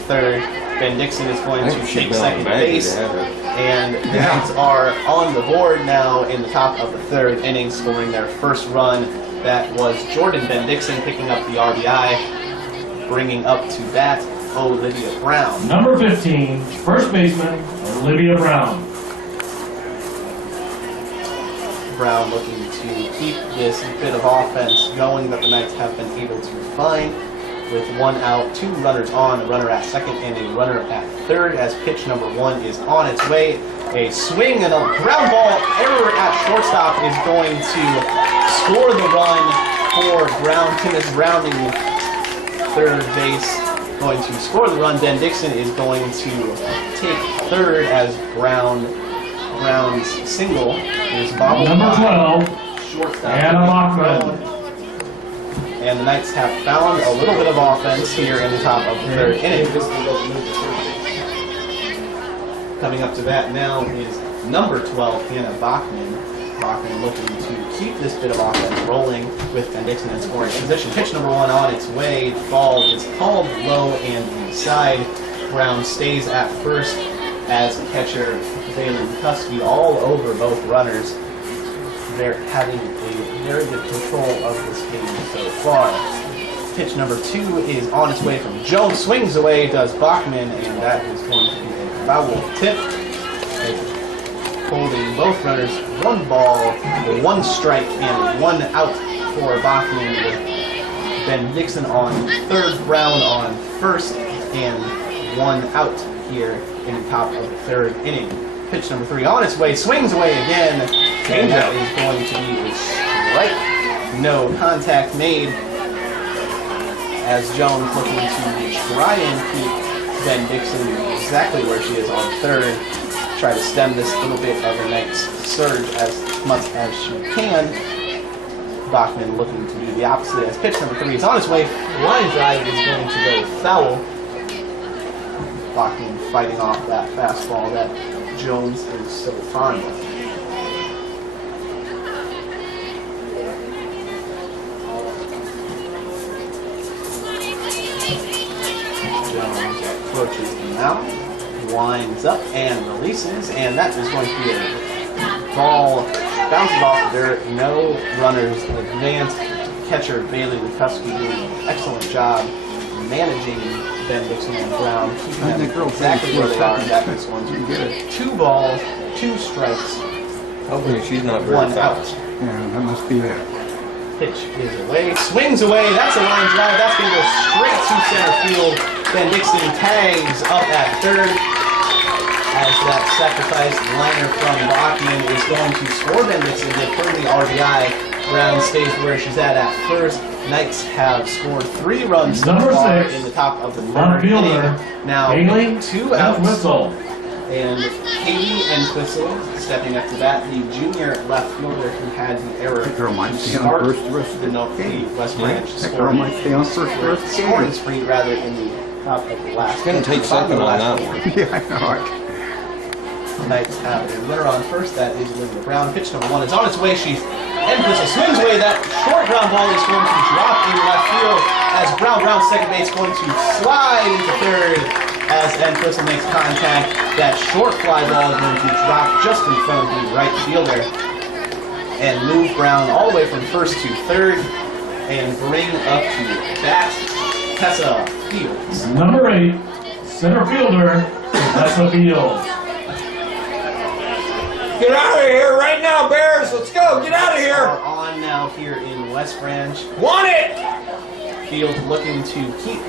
3rd. Ben-Dixon is going to take second base. And the Knights are on the board now in the top of the 3rd inning, scoring their first run. That was Jordan Ben-Dixon picking up the RBI, bringing up to bat Olivia Brown. Number 15, first baseman, Olivia Brown. Brown looking to keep this bit of offense going that the Knights have been able to find, with 1 out, 2 runners on, a runner at 2nd and a runner at 3rd, as pitch number 1 is on its way. A swing and a ground ball error at shortstop is going to score the run for Brown. Timmis rounding 3rd base, going to score the run. Ben-Dixon is going to take 3rd as Brown's single is bobbled Number by 12, shortstop Anna Bachman. And the Knights have found a little bit of offense here in the top of the 3rd inning. Coming up to bat now is number 12, Hannah Bachman. Bachman looking to keep this bit of offense rolling with Ben-Dixon in scoring position. Pitch number 1 on its way. The ball is called low and inside. Brown stays at first as catcher Valen Kuski all over both runners. They're having a very good control of this game so far. Pitch number 2 is on its way from Jones. Swings away, does Bachman, and that is going to be a foul tip. Holding both runners, 1 ball, 1 strike, and 1 out for Bachman, with Ben-Dixon on 3rd, Brown on 1st, and 1 out here in the top of the 3rd inning. Pitch number 3 on its way, swings away again, and that is going to be a strike. No contact made, as Jones looking to try and keep Ben-Dixon exactly where she is on 3rd, try to stem this little bit of a Knights surge as much as she can. Bachman looking to do the opposite, as pitch number 3 is on its way. Line drive is going to go foul. Bachman fighting off that fastball that Jones is so fond of. Jones approaches the mound, winds up and releases, and that is going to be a ball, bounces off the dirt, no runners advance. Catcher Bailey Lutkowski doing an excellent job managing Ben-Dixon and Brown, keeping them exactly where they are, and that is going to be 2 balls, 2 strikes, Hopefully she's not very 1 out. fast. Yeah, that must be it. Pitch is away, swings away, that's a line drive, that's going to go straight to center field. Ben-Dixon tags up at 3rd, as that sacrifice liner from Bachman is going to score Ben-Dixon, give her the RBI. Brown stays where she's at 1st. Knights have scored 3 runs so Number far 6, in the top of the left 3rd fielder, inning. Now Haley 2 outs. Whistle. And Katie and Thistle stepping up to bat, the junior left fielder who had the error That girl might to stay on start first the rest of the West Branch That girl might stay on first the rest of the scoring game. spree rather in the top of the last. It's gonna take bottom of second the on last that inning. one. Yeah, I know it. Knights have a runner on first. That is Olivia Brown. Pitch number 1 is on its way. Whistle swings away. That short ground ball is going to drop in left field as Brown's second base going to slide into third as Whistle makes contact. That short fly ball is going to drop just in front of the right fielder and move Brown all the way from first to third and bring up to bat Tessa Fields. Number 8, center fielder, Tessa Fields. Get out of here right now, Bears! Let's go! Get out of Are here! on now here in West Branch. Want it! Fields looking to keep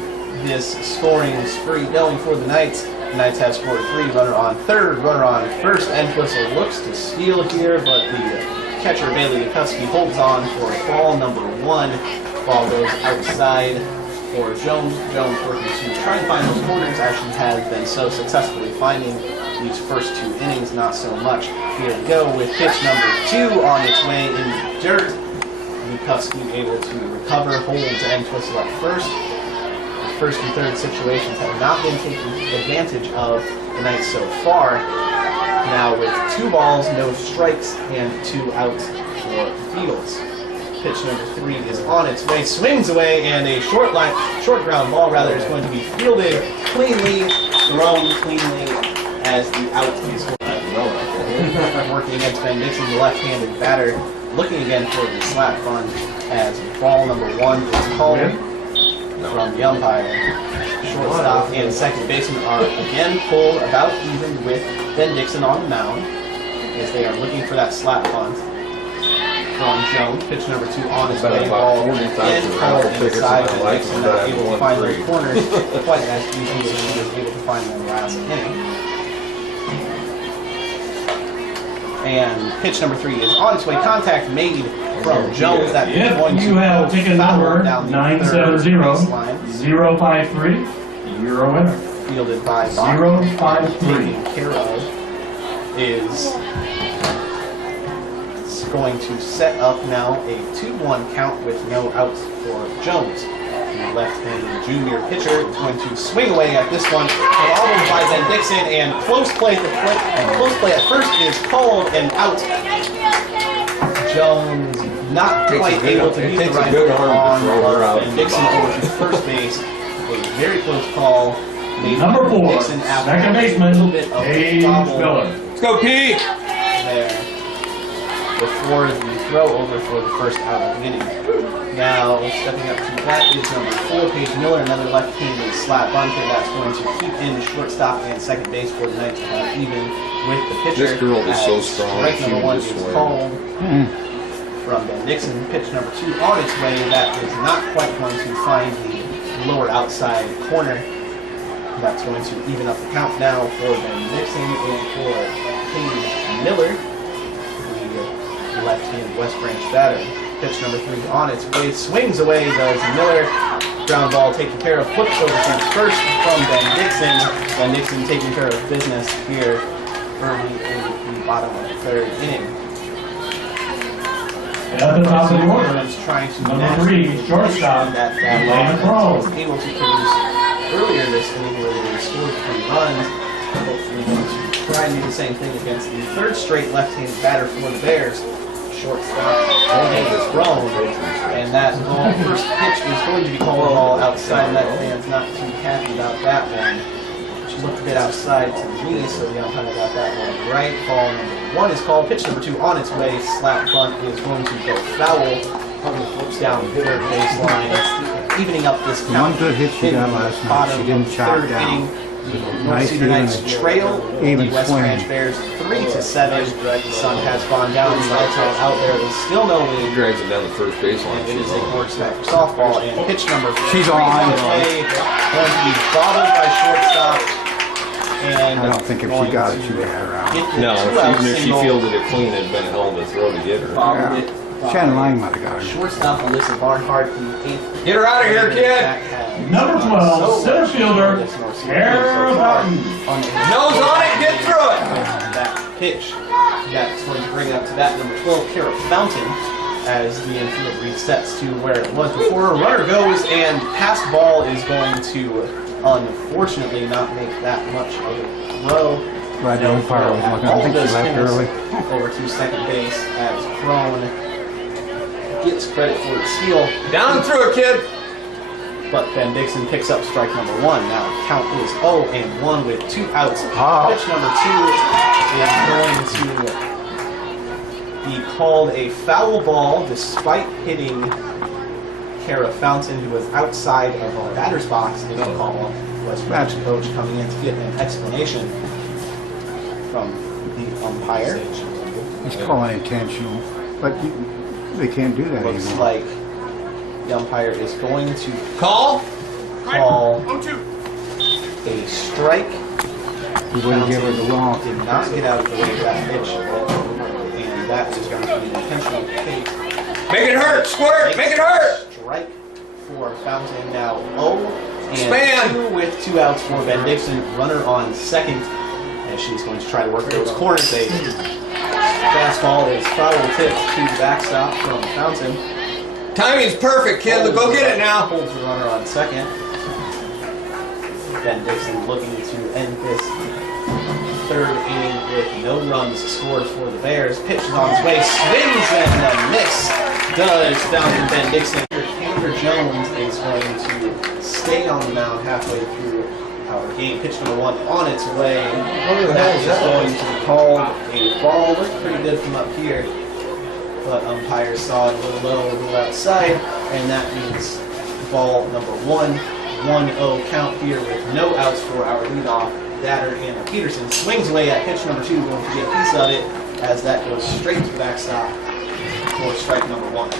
this scoring spree going for the Knights. The Knights have scored 3, runner on third, runner on first. Whistle looks to steal here, but the catcher Bailey Kuski holds on for ball number 1. Ball goes outside for Jones. Jones working to try and find those corners, as she has been so successfully finding these first 2 innings, not so much. Here we go with pitch number 2 on its way in the dirt. Kuski able to recover, holds Whistle at first. The first and third situations have not been taken advantage of the Knights so far. Now with 2 balls, no strikes, and 2 outs for Fields. Pitch number 3 is on its way, swings away, and a short ground ball rather is going to be fielded cleanly, thrown cleanly as the out is working against Ben Dixon, the left-handed batter, looking again for the slap bunt as ball number 1 is called from the umpire. Shortstop and second baseman are again pulled about even with Ben Dixon on the mound as they are looking for that slap bunt from Jones. Pitch number 2 on its way. Ball again called inside. Ben Dixon not able to find those corners quite as easily as she was able to find them last inning. And pitch number 3 is on its way. Contact made from Jones. That is going If to you have ticket number down the third baseline. 970-053, you're a winner. Fielded by 053. taken care of is going to set up now a 2-1 count with no outs for Jones. The left-handed junior pitcher is going to swing away at this one, followed by Ben Dixon, and close play at first is called and out. Jones not quite able to beat the right on Ben Dixon over to first base. A very close call. Number 4, Dixon after second a baseman, little bit of Paige bobble Miller. Let's go, Pete! there before the throw over for the first out of the inning. Now stepping up to bat is number 4, Paige Miller, another left-handed slap bunter that's going to keep in the shortstop and second base for the Knights, even with the pitcher. This girl is so as strong, Strike she number 1 would is just win. called from Ben Dixon. Pitch number 2 on its way. That is not quite going to find the lower outside corner. That's going to even up the count now for Ben Dixon and for Paige Miller, the left-handed West Branch batter. Pitch number 3 on its way, swings away, does Miller. Ground ball taken care of, flips over to first from Ben Dixon. Ben Dixon taking care of business here early in the bottom of the 3rd inning. At the top of the order, Trying to number 3, shortstop, that Elena was Crowe. able to produce earlier this inning where they scored 3 runs. Hopefully going to try and do the same thing against the 3rd straight left-handed batter for the Bears. Shortstop is thrown, and that ball, first pitch is going to be called a ball outside. That fan's not too happy about that one. She looked a bit outside to me, so the umpire got that one right. Ball number 1 is called. Pitch number 2 on its way. Slap bunt is going to go foul. Flips down the third baseline, evening up this count. One good hit she got last night. She didn't chop down. North Cedar Knights trail Even the West swing. Branch Bears 3-7. The sun has gone down. The lights are out there. There's still no He lead. drags it down the first baseline. And it is a board snap for softball. And pitch number 3 She's on on. its way. Going to be bobbled by shortstop. And I don't think if she got it, she'd have had her out. No, even if she fielded it clean, it'd been a hell of a throw to get her. Bobbled it. Shannon Lang might have got her. Shortstop Alyssa Barnhart, the 8th. Get her out of here, kid! Number 12, center fielder, Tara Barton. Nose on it, get through pitch. That's going to bring up to bat number 12, Kara Fountain, as the infield resets to where it was before. A runner goes, and past ball is going to, unfortunately, not make that much of a throw. Right, the umpire was looking. I think she left early. Over to second base as Crone gets credit for the steal. Down and through it, kid. But Ben Dixon picks up strike number 1. Now count is 0-1 with 2 outs. Oh. Pitch number 2 is going to be called a foul ball despite hitting Kara Fountain, who was outside of our batter's box in the call. Was match coach coming in to get an explanation from the umpire. He's calling intentional, but they can't do that Looks anymore. like the umpire is going to Call. call a strike. He wouldn't give her the law. Did not get out of the way of that pitch, and that is going to be an intentional take. Make it hurt, Squirt. Make it hurt. Strike for Fountain. Now 0-2 Span. with 2 outs for Ben Dixon. Runner on second, as she's going to try to work those corners. A fastball is foul tipped to the backstop from Fountain. Timing's perfect, kid. Go get it now. Holds the runner on second. Ben Dixon looking to end this third inning with no runs scored for the Bears. Pitches on his way, swings and a miss. Does Fountain. Ben Dixon. Taylor Jones is going to stay on the mound halfway through our game. Pitch number 1 on its way. That is going to be called a ball. Looked pretty good from up here, but umpire saw it a little low, a little outside, and that means ball number 1. 1-0 count here with no outs for our leadoff batter, Anna Peterson. Swings away at pitch number 2, going to get a piece of it, as that goes straight to the backstop for strike number 1.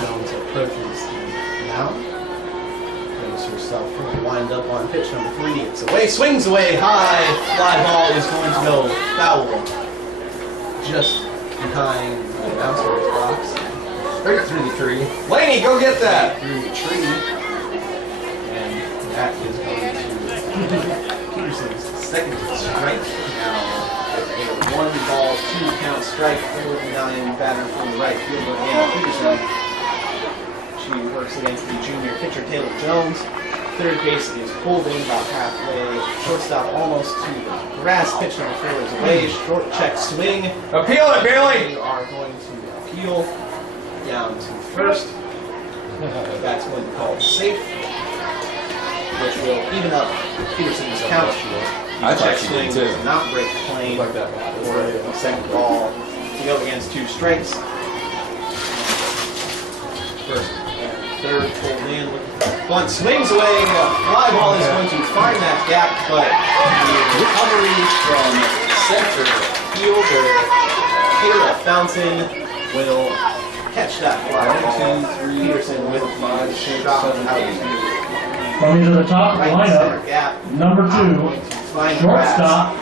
Jones approaches the mound. Herself wind up on pitch number 3. It's away, swings away high. Fly ball is going to go foul, just behind the bouncer's box. Straight through the tree. Laney, go get that. Through the tree, and that is going to Peterson's second strike. Now with a 1-2 count strike for the 9 batter from the right fielder, Anna Peterson. She works against the junior pitcher Taylor Jones. Third base is holding about halfway. Shortstop almost to the grass. Pitch number 4 is away. Short check swing. Appeal it, Bailey. We are going to appeal down to first. That's going to be called safe, which will even up Peterson's count. I thought she did too. Does not break the plane for the second ball to go against 2 strikes. First and third pulled in. Bunt swings away. Fly ball is going to find that gap, but the recovery from center fielder Kara Fountain will catch that fly. 1, 2, 3. Peterson with 5 shot out. Coming to the top Right lineup, center gap. number 2, shortstop,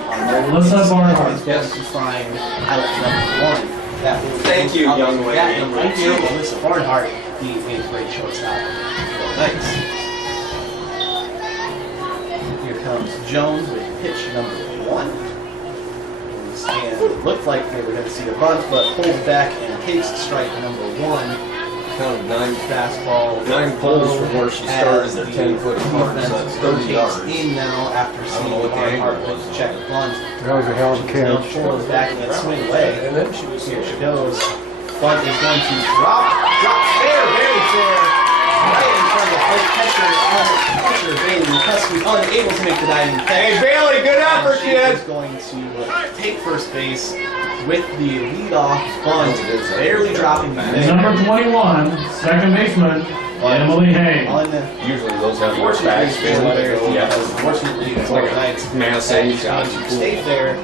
Melissa Barnhart. Going to find out number 1. That will Thank you, up young to lady. bat number 2, Melissa Barnhart, the 8th grade shortstop. Nice. Here comes Jones with pitch number 1. And it looked like they were going to see the bunt, but pulls back and takes strike number 1. Counted 9 Fastball. 9 poles from where she started. They're As 10-foot apart, so that's 30 rotates yards. in now after seeing know what the Barnhart angle with was. check bunt. That was a hell of a catch. Pulls back and then swing away. And then she was Here she goes. Bunt is going to drop fair, very fair, right in front of the plate catcher, Bailey McCuskey, unable to make the diving catch. Hey, Bailey, good effort, She kid. is going to take first base with the leadoff bunt, barely dropping back. Number 21, second baseman, Emily Hay. Usually those have more Unfortunately, backspin. Yeah. unfortunately, It's like a mass age shot. Stay there,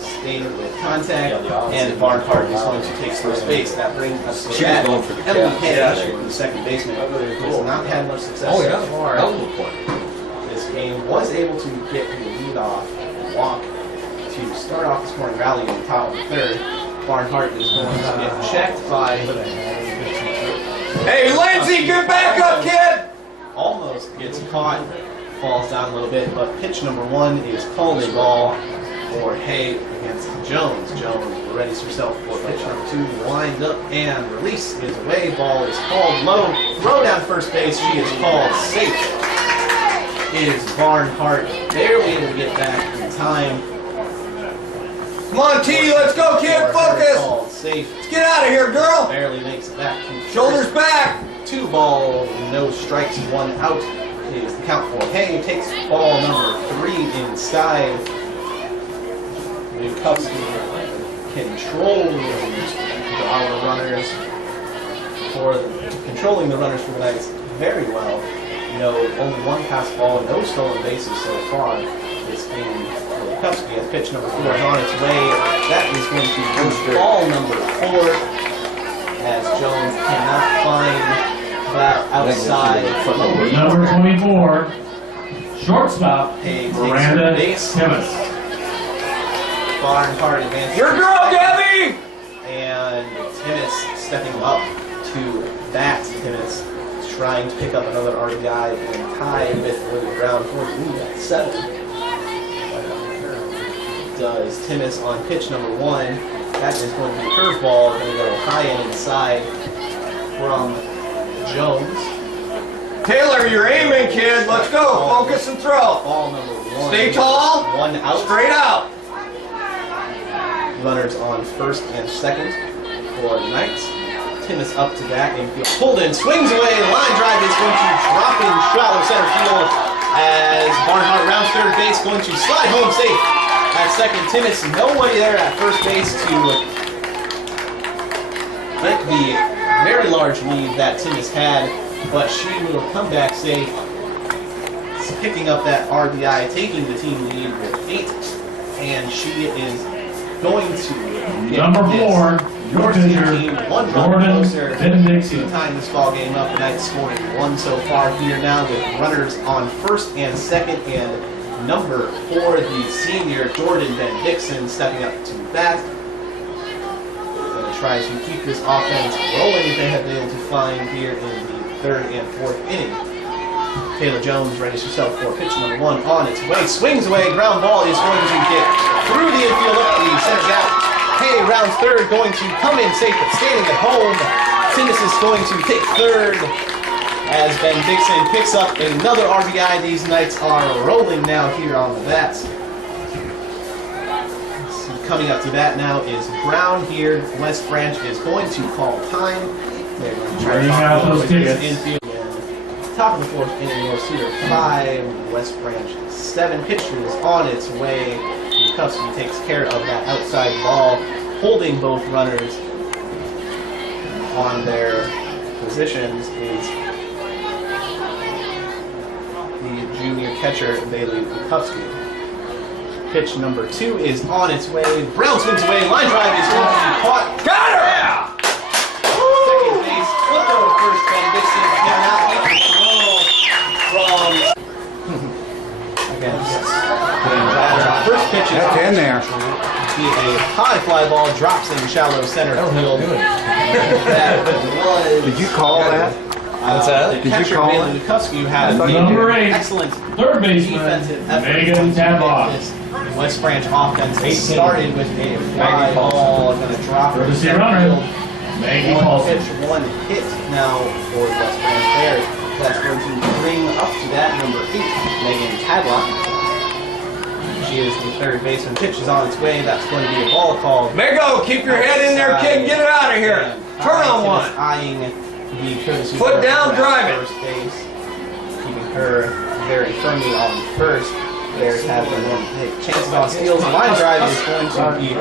stay with contact, and Barnhart is going to take first base. That brings us to She was that. going for the Emily catch. Hay, Yeah. the second baseman, has not had much success Oh, yeah. so far. That was a point. This game was able to get the lead off and walk to start off this morning rally in the top of the third. Barnhart is going to get checked by Hey, Lindsay, get back up, kid! Almost gets caught, falls down a little bit, but pitch number 1 is called a ball for Hay against Jones. Jones readies herself for pitch number 2, lined up and release is away. Ball is called low. Throw down first base. She is called safe. Is Barnhart barely able to get back in time. Come on, T, let's go, kid, focus! Called safe. Let's get out of here, girl! Barely makes it back to Shoulders first. back! 2 balls, no strikes, 1 out is the count for Hay. Takes ball number 3 inside. Newcupsky controlling the runners for the Knights very well. Only 1 pass ball, no stolen bases so far this game for Newcupsky. As pitch number 4 is on its way. That is going to be ball number 4. As Jones cannot find that outside. Number 24, shortstop, Hay takes Miranda her base. Timmons. Barnhart advances. Your girl, Debbie! And Timmis stepping up to bat. Timmis trying to pick up another RBI and tie with the ground for the lead at 7. Does Timmis on pitch number 1. That is going to be a curveball. Going to go high and inside from Jones. Taylor, you're aiming, kid. Let's go. Focus and throw. Ball number 1. Stay tall. 1 out. Straight out. Runners on first and second for the Knights. Timmis up to bat and field. Pulled in, swings away. Line drive is going to drop in shallow center field as Barnhart rounds third base, going to slide home safe at second. Timmis, nobody there at first base to get the very large lead that Timmis had, but she will come back safe, picking up that RBI, taking the team lead with 8, and she is going to get Number 4, your pitcher, team 1 run Jordan closer to Benediction. tying this ball game up. The Knights scoring 1 so far here now with runners on first and second, and number 4, the senior Jordan Benediction, stepping up to bat. Going to try to keep this offense rolling that they have been able to find here in the 3rd and 4th inning. Taylor Jones readies herself for pitch number 1 on its way. Swings away. Ground ball is going to get through the infield up the center gap. Hay rounds third, going to come in safe but standing at home. Timmis is going to take third as Ben Dixon picks up another RBI. These Knights are rolling now here on the bats. Coming up to bat now is Brown here. West Branch is going to call time. They're going to try to out those tickets. infield. Top of the 4th inning, North Cedar 5, West Branch 7. Pitcher is on its way. Newcupsky takes care of that outside ball, holding both runners on their positions is the junior catcher, Bailey Newcupsky. Pitch number 2 is on its way. Brown swings away. Line drive is going to be caught. Got her! Second base, flip over to first. Ben Dixon cannot make the throw from again. First pitch is That's in there. a high fly ball, drops in shallow center field. That was. Did you call that? What's that? The Did you catcher, call Bailey it? Newcupsky, who had Number 8, excellent third baseman, defensive effort Megan to make Tadlock. this West Branch offense started with a fly ball, going to drop her Courtesy center runner, field. Maggie One Paulson. pitch, 1 hit now for the West Branch there. That's going to bring up to that number 8, Megan Tadlock. She is the third baseman. Pitch is on its way. That's going to be a ball called. Mego, keep your head in there, kid. Get it out of here. Turn on one. Eyeing the courtesy Foot runner down, at drive it. First base, keeping her very firmly on first. Bears have the chances on steals. Line drive is going to be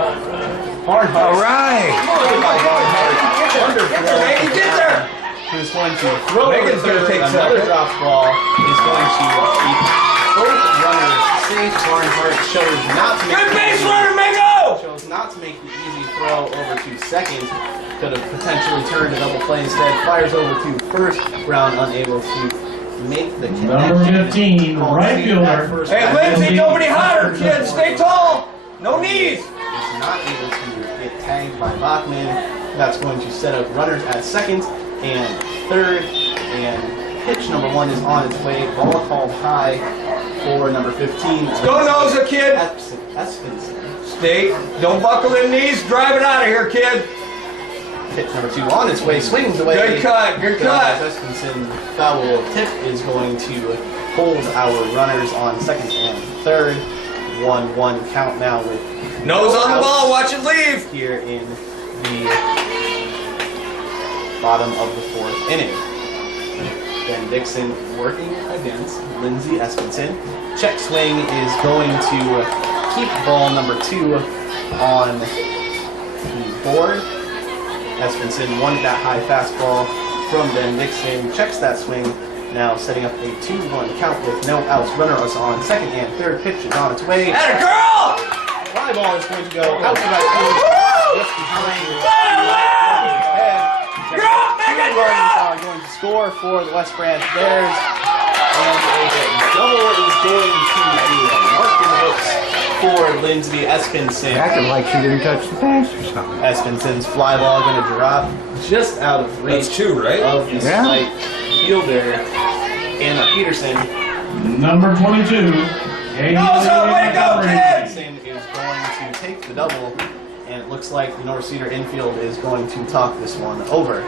Barnhart. All right. Loaded by Barnhart. Wonderful. Maggie, get there. Who's going to throw Megan's it gonna take another second. drop ball is going to keep both runners safe. Barnhart chose not to make Good the base easy- runner, Mego! chose not to make the easy throw over to second. Could have potentially turned a double play instead. Fires over to first. Brown unable to make the connection. Number 15, Called right Cedar that fielder. first Hey, time. Lindsay, nobody hotter, kid. Stay tall. No knees. Is not able to get tagged by Bachman. That's going to set up runners at second. and third. And pitch number 1 is on its way. Ball called high for number 15. Go Noza, kid! Espenson. Stay. Don't buckle in knees. Drive it out of here, kid. Pitch number 2 on its way. Swings away. Good cut. Good cut. Espenson foul tip is going to hold our runners on second and third. 1-1 count now with Nose on the outs ball. Watch it leave. here in the bottom of the 4th inning. Ben Dixon working against Lindsay Espenson. Check swing is going to keep ball number 2 on the board. Espenson wanted that high fastball from Ben Dixon. Checks that swing. Now setting up a 2-1 count with no outs. Runner is on second and third. Pitch is on its way. Atta girl! Fly ball is going to go out to right field. Just behind the head. Two runs are going to score for the West Branch Bears. And a double is going to be marked in the books for Lindsay Espenson. Acting like she didn't touch the base or something. Espenson's fly ball going to drop just out of reach That's 2, right? of the Yeah. slight fielder, Anna Peterson. Number 22. Noza, way to go, kid! Peterson is going to take the double, and it looks like the North Cedar infield is going to talk this one over.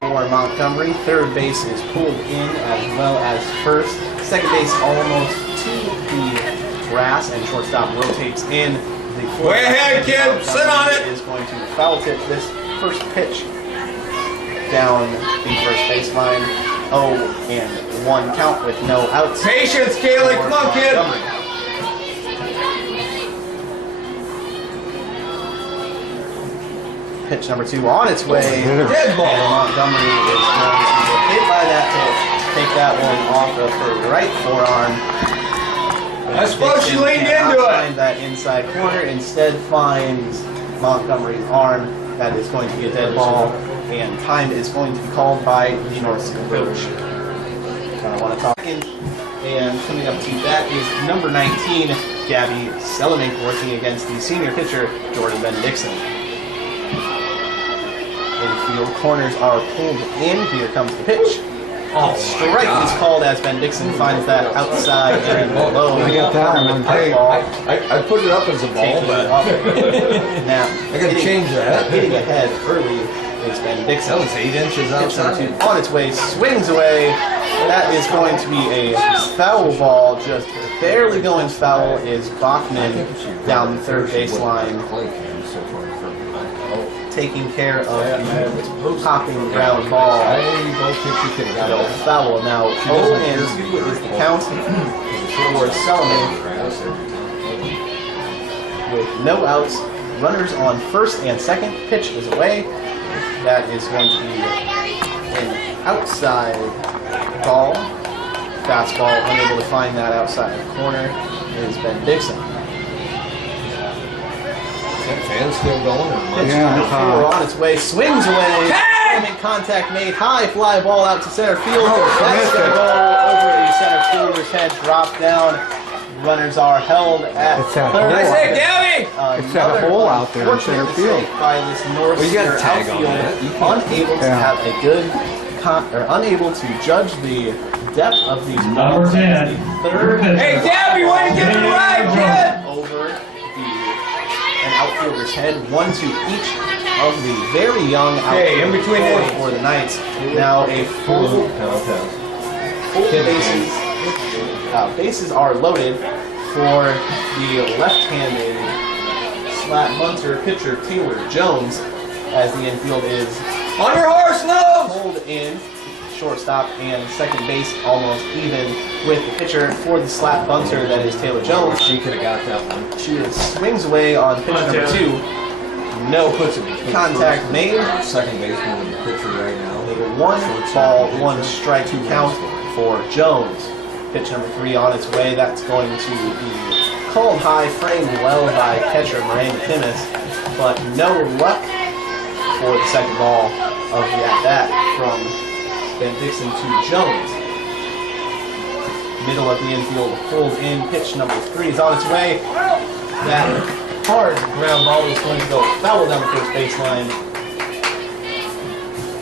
For Montgomery, third base is pulled in as well as first. Second base almost to the grass, and shortstop rotates in. The Way ahead, kid. Sit on it. Is going to foul tip this first pitch down the first baseline. 0-1 count with no outs. Patience, Kaylee. Come on, kid. Pitch number 2 on its way. Dead ball. And Montgomery is going to get hit by that pitch. Take that one off of her right forearm. I suppose she leaned Cannot into it. find that inside corner. Instead finds Montgomery's arm. That is going to be a dead ball. And time is going to be called by the North Cedar coach. I want to talk in. And coming up to that is number 19, Gabby Selenink, working against the senior pitcher, Jordan Ben Dixon. Infield corners are pulled in. Here comes the pitch. Oh, Strike is called as Ben Dixon finds that outside and below. I got that one on tape. I put it up as a ball, but Now, I gotta change that. Hitting ahead early is Ben Dixon. that was 8 inches Pitch number outside. 2 on its way, swings away. That is going to be a foul ball. Just barely going foul is Bachman down the third baseline, taking care of the popping ground ball. No foul. Now 0-2 is the count for Selenink with no outs. Runners on first and second. Pitch is away. That is going to be an outside ball. Fastball unable to find that outside corner is Ben Dixon. Fan's still going. Pitch Yeah, number 4 on its way, swings away. Slamming contact made, high fly ball out to center field. That's going to go over the center fielder's head, drop down. Runners are held at It's that third. hole. I say, Gabby! It's that hole out there in center field. By this North Well, you got a Cedar tag on outfield, that. You can't- unable to Yeah. have a good, unable to judge the depth of these Number balls. 10. The third Hey, Gabby, way to get it right, kid! over an outfielder's head, one to each of the very young Hey, in between outfielders innings. for the Knights. Now a full bases are loaded for the left-handed slat bunter pitcher Taylor Jones, as the infield is On your horse, nose! pulled in. Shortstop and second base almost even with the pitcher for the slat bunter that is Taylor Jones. She could have got that one. She swings away on pitch number 2. No Puts it between contact first made. and second baseman and the pitcher right now. A 1-ball, 1-strike count for Jones. Pitch number 3 on its way. That's going to be called high, framed well by catcher Miranda Timmis, but no luck for the second ball of the at-bat from Ben Dixon to Jones. Middle of the infield, pulled in. Pitch number 3 is on its way. That hard ground ball is going to go foul down the first baseline.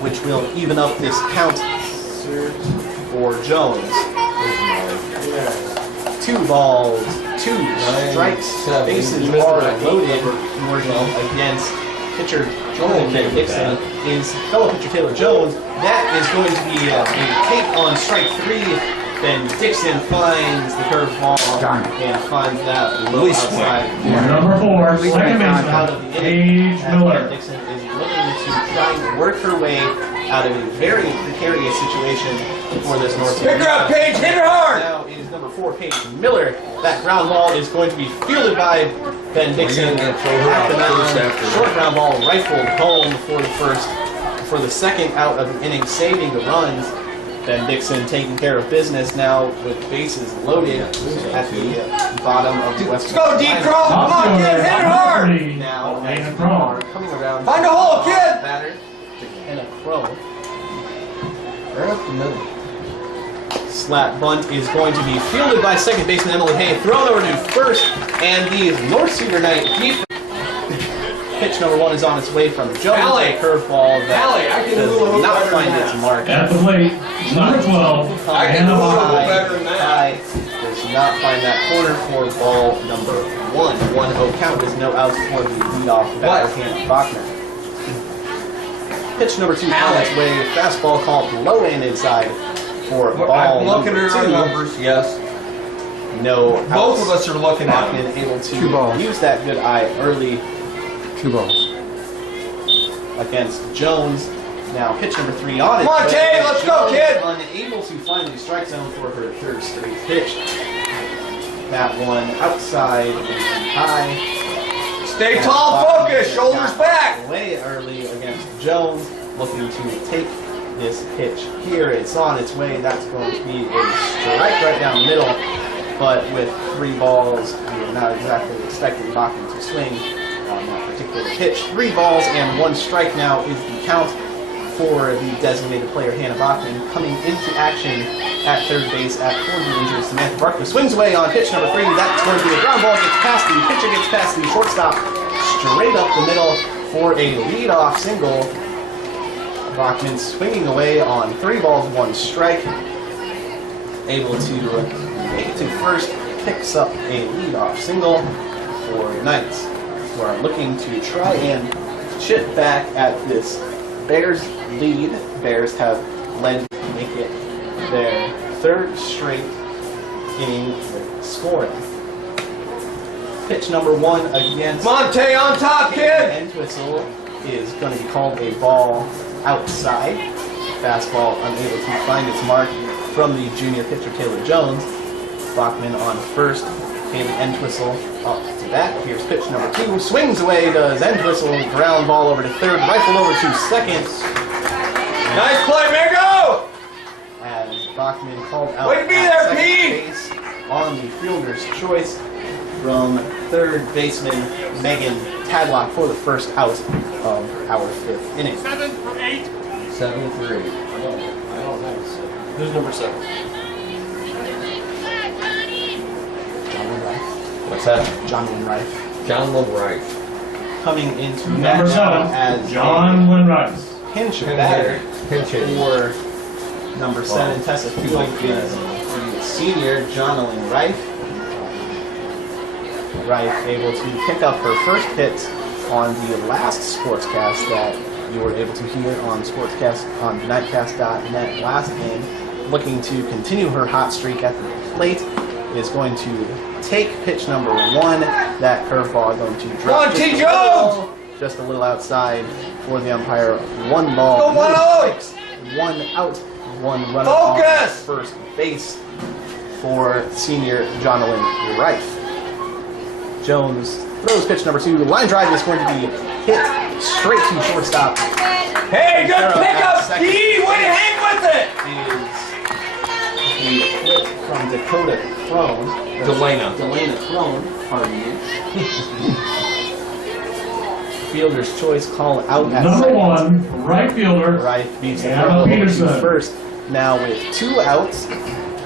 which will even up this count for Jones. 2 balls, 2 strikes, bases are loaded. Working against pitcher Jordan Dixon is fellow pitcher Taylor Jones. That is going to be a take on strike 3. Then Dixon finds the curveball and finds that low outside. Number 4, second Out of baseman, the inning, Paige Miller. Dixon is looking to try and work her way out of a very precarious situation for this North Cedar. Pick her up, Paige, hit her hard! Now it is number 4, Paige Miller. That ground ball is going to be fielded by Ben Dixon. At the mound, short ground ball rifled home for the second out of the inning, saving the runs. Ben Dixon taking care of business now with bases loaded at the bottom of the West. Go deep, Crow! Come on, kid, hit her hard! Now, Lane as Crow. are coming around. Find a hole, kid! Batter to Kenna Crow. Right up the middle. Slat bunt is going to be fielded by second baseman Emily Hay, thrown over to first, and the North Cedar Knight defense. Pitch number 1 is on its way from Jones. A curveball that does not find its mark. At the plate, number 12, I can do a little better than High that. does not find that corner for ball number 1. 1-0 count is no outs for the leadoff batter, Hannah Bachner. Pitch number 2 on its way. Fastball called low and inside for ball I'm looking number at our 2. numbers, yes. No outs. Both of us are looking at Bachman them. able 2 balls. to use that good eye early 2 balls. against Jones. Now pitch number 3 on it. Come on, Tay, let's go, Jones kid! Unable to find the strike zone for her third straight pitch. That one outside and high. Stay tall, focus, shoulders back. Way early against Jones, looking to take this pitch here. It's on its way. That's going to be a strike right down the middle. But with 3 balls, you're not exactly expecting Bachman to swing on that particular pitch. 3 balls and 1 strike now is the count for the designated player Hannah Bachman, coming into action at third base at for the injured Samantha Barker. Swings away on pitch number 3. That's going to be a ground ball. Gets past the pitcher, gets past the shortstop, straight up the middle for a leadoff single. Bachman swinging away on 3 balls, 1 strike, able to make it to first, picks up a leadoff single for Knights, who are looking to try and chip back at this Bears lead. Bears have led to make it their 3rd straight inning with scoring. Pitch number 1 against Monte on top, kid! End whistle is going to be called a ball outside. Fastball unable to find its mark from the junior pitcher Taylor Jones. Bachman on first. Taylor Entwistle up to bat. Here's pitch number 2. Swings away, does Entwistle. Ground ball over to third. Rifle over to second. Nice play, Mingo! As Bachman called out Way to be at there, second Pete! base on the fielder's choice from third baseman Megan Tadlock for the first out of our 5th inning. 7 for 8. 7 for 8. I don't know. Who's number 7? What's that? John Winrife. John Rife. Coming into Number that 7, as John Winright. pinch batter Pinch hit. for number 7 Tessa Fuel is the senior Jonalyn Rife. Rife able to pick up her first hit on the last sportscast that you were able to hear on sportscast on nightcast.net last game. Looking to continue her hot streak at the plate, is going to take pitch number 1. That curveball going to drop just a little outside for the umpire. 1 ball, Go 1 no out. strikes, 1 out, 1 runner Focus. on first base for senior Jonalyn Rife. Jones throws pitch number 2. Line drive is going to be hit straight to shortstop. Hey, good Throw at pickup, second Steve! Way to hang with it! Is the flip from Dakota Crone. Delana Crone, pardon me. Fielder's choice call out at Number second. 1, right fielder, Rife beats the Anna throw over to Peterson. first. Now with 2 outs,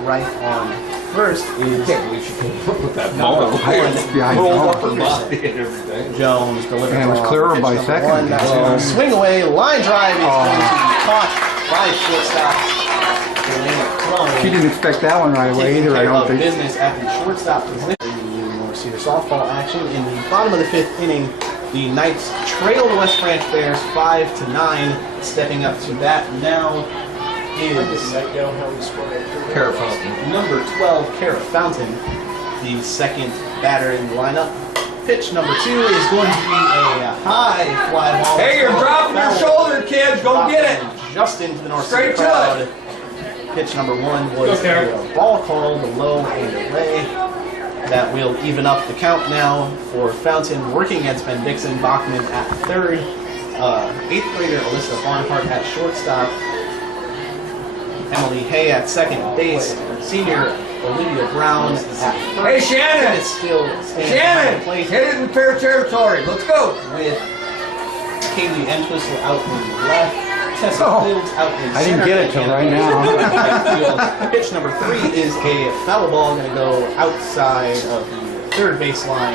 Rife on first is Can't believe she came up with that Number ball. one. Yeah, I Rolled know. up her body and everything. Jones delivered. And it was ball. clearer Pitch by number second. one, that's going to swing away. Line drive is going to be caught by shortstop. She didn't expect that one right away either, I don't think. Business at the shortstop position. In North Cedar softball action in the bottom of the 5th inning, the Knights trail the West Branch Bears 5-9. Stepping up to bat now is Kara Fountain. number 12, Kara Fountain, the second batter in the lineup. Pitch number 2 is going to be a high fly ball. Hey, you're dropping your shoulder, kids. Go get it. Just into the North Straight Cedar to crowd. Pitch number 1 was a ball called low and away. That will even up the count now for Fountain, working against Ben Dixon. Bachman at third. 8th grader Alyssa Barnhart at shortstop. Emily Hay at second base. Senior Olivia Brown at first. Hey, Shannon. Is still standing Shannon, in place hit it in fair territory. Let's go. with Kaylee Entwistle out in the left. Tessa Oh, Fields out in I didn't center, get it till and right now. Pitch number 3 is a foul ball going to go outside of the third baseline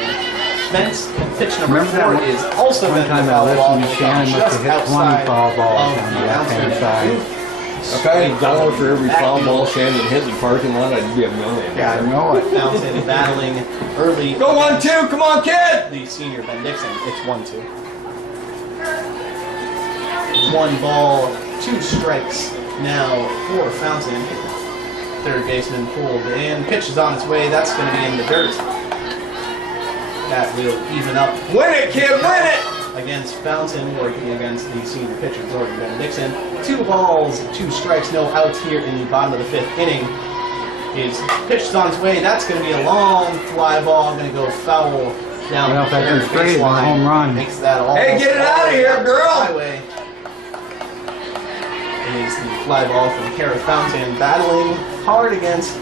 fence. Pitch number Remember that 4 one- is also One going to be a time I foul ball listened to going Shannon must just have hit 20 outside foul balls of on the the left-hand outfield. side. Okay, $1 for every foul ball Shannon hits the parking lot, I'd be $1 million. Yeah, I know it. Fountain battling early. Go 1-2, come on, kid! The senior Ben Dixon. It's 1-2. 1 ball, 2 strikes now for Fountain. Third baseman pulled in. Pitch is on its way. That's going to be in the dirt. That will even up. Win it, kid, win it! Against Fountain, working against the senior pitcher, Jordan Ben Dixon. 2 balls, 2 strikes, no outs here in the bottom of the 5th inning. His pitch is on its way. That's going to be a long fly ball. Going to go foul down Well, the if that third goes straight, it's a baseline. home run. Makes that all. Hey, get it out of here, girl! Highway. Is the fly ball from Kara Fountain battling hard against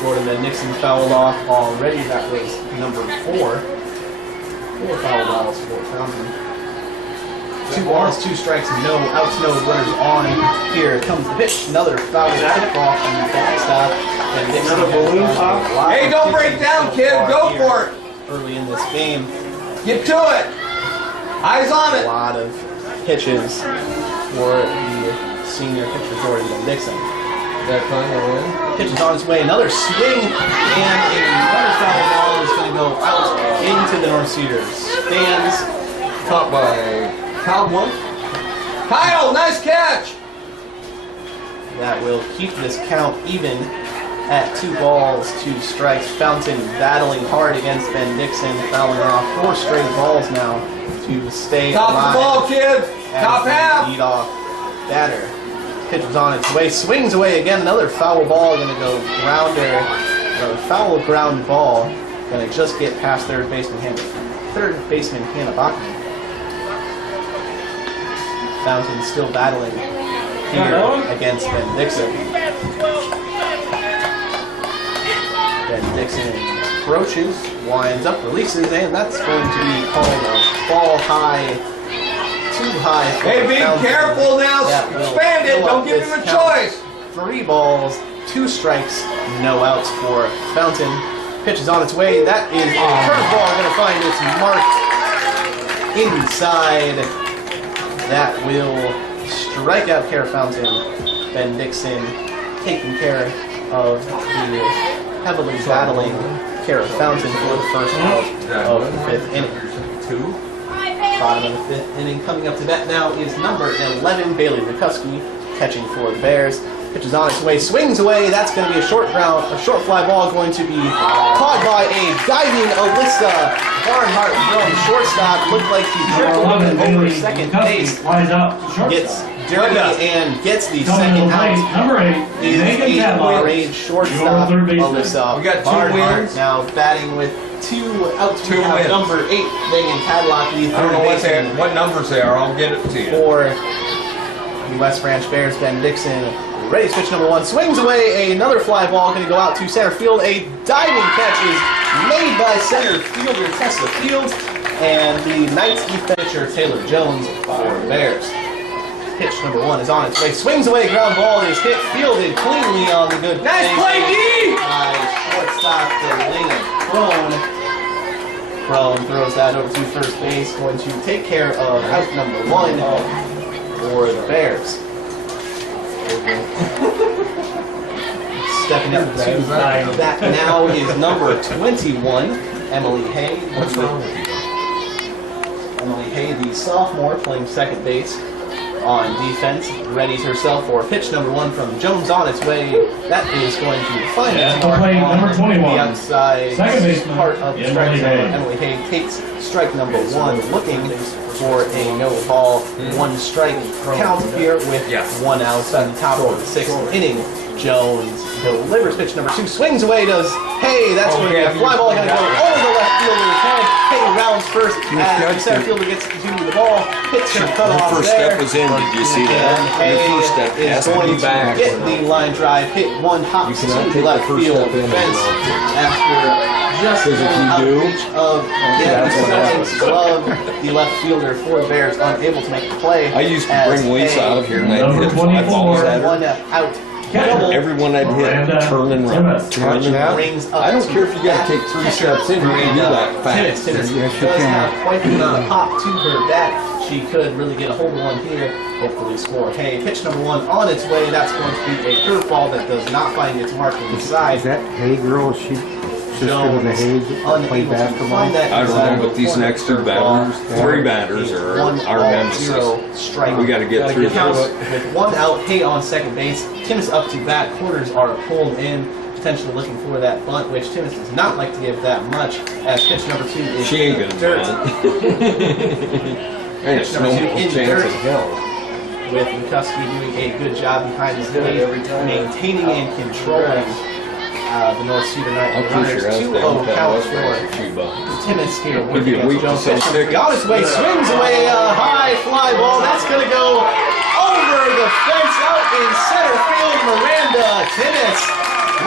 Jordan Ben Dixon, fouled off already. That was number 4. 4 foul balls for Fountain. 2 balls, 2 strikes, no outs, no runners on. Here comes the pitch. Another foul tip off from the backstop. And Dixon Another balloon has pop? a lot Hey, of don't pitching break down, so kid. far Go here for it. Early in this game, Get to it! Eyes on a it! lot of pitches for the senior pitcher Jordan Ben Dixon. That final win? Pitch is on its way. Another swing, and another foul ball is going to go out into the North Cedars stands. Caught by Kyle one. Kyle, nice catch! That will keep this count even at 2 balls, 2 strikes. Fountain battling hard against Ben Dixon, fouling off 4 straight balls now to stay Top of alive. the ball, kids! as Top the half! leadoff batter. Pitch was on its way, swings away again. Another foul ball, going to go grounder. Another foul ground ball, going to just get past third baseman Hannah Bachman. Fountain still battling here against Ben Dixon. Ben Dixon approaches, winds up, releases, and that's going to be called a ball high. Too high. For Hey, be Fountain. careful now. That will Expand it. fill Don't up give this him a count. choice. 3 balls, 2 strikes, no outs for Fountain. Pitch is on its way. That is a curveball going to find its mark inside. That will strike out Kara Fountain. Ben Dixon taking care of the heavily battling Kara Fountain for the first out of the 5th inning. 2. Bottom of the 5th inning. Coming up to bat now is number 11, Bailey McCuskey, catching for the Bears. Pitch is on its way, swings away. That's going to be a short fly ball, going to be caught by a diving Alyssa Barnhart from shortstop. Looked like she dribbled over second base. Flies out to shortstop. Gets dirty and gets the Coming second to the plate, out. number 8, Is Megan the Tadlock. grade shortstop Your third baseman. Alyssa We got 2 Barnhart wins. now batting with 2 outs. 2 We have wins. number 8, Megan Tadlock, the I don't know third baseman what numbers they are. I'll get it to you. for the West Branch Bears. Ben Dixon ready to pitch number 1, swings away. Another fly ball going to go out to center field. A diving catch is made by center fielder Tessa Fields, and the Knights defense pitcher Taylor Jones for the Bears. Pitch number 1 is on its way. Swings away. Ground ball is hit. Fielded cleanly on the good. Nice play, D! Shortstop Delana Crone. Crone throws that over to first base. Going to take care of out number 1 for the Bears. Stepping up to that now is number 21, Emily Hay. What's wrong? Emily Hay, the sophomore, playing second base on defense, readies herself for pitch number 1 from Jones on its way. That is going to find its mark play on number 21. the outside Second baseman, part of the strike Emily zone. Hay. Emily Hay takes strike number 1, looking for a no ball, 1 strike count here with 1 out on the top of the 6th inning. Jones delivers pitch number 2, swings away, does Hay. That's going to be a fly ball, going to go over the left fielder's head. Hay rounds first as the center fielder gets to the ball. Hits her cut Her off first there. step was in. Did you see that? And Your first step Hay has is to going be back. to get the line drive, hit 1 hop You to cannot the take the left first field step in fence and after just Because if you out of do, reach of that's what happens. glove. The left fielder for the Bears unable to make the play. I used to as bring Lisa Hay out of here and I'd Number hit 5 balls 24. at her. 1 out. Double Everyone I'd hit, Miranda turn and run. Timmons. Turn and run. brings up I don't to care if you gotta take 3 steps in, you can do that fast. Timmons Yes, you does can. have quite the amount of pop to her bat. She could really get a hold of one here. Hopefully score. Hey, pitch number 1 on its way. That's going to be a curveball that does not find its mark inside. Is that Hay girl? Is she sister with the Hayes that play Unable to basketball? find that I don't inside know, but these corner. next 2 batters, 3 batters are our nemesis. 1-0 strike. We gotta get through Counts this. with 1 out. Hay on second base. Timmons up to bat. Corners are pulled in. Potentially looking for that bunt, which Timmons does not like to give that much. As pitch number 2 is She ain't gonna dirt. bunt. There's no Number 2 in chance dirt. in hell. With McCuskey doing a good job behind his plate, maintaining and controlling the North Cedar Knight I'll push your ass 2-0 down with that count West for Ranch Cuba. Timmons here. It'd be a week to sell tickets. On his way, swings away a high fly ball. That's going to go over the fence out in center field. Miranda Timmons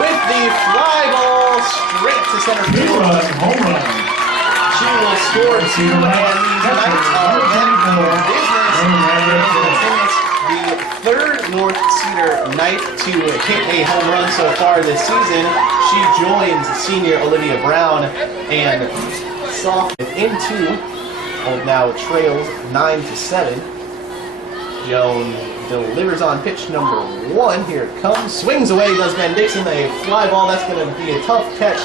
with the fly ball straight to center field. Home run. She will score 2 and these Knights are in for business. Timmons, the 3rd North Cedar Knight to hit a home run so far this season. She joins senior Olivia Brown and soft into now trails 9-7. Jones delivers on pitch number 1. Here it comes. Swings away, does Ben Dixon. A fly ball. That's going to be a tough catch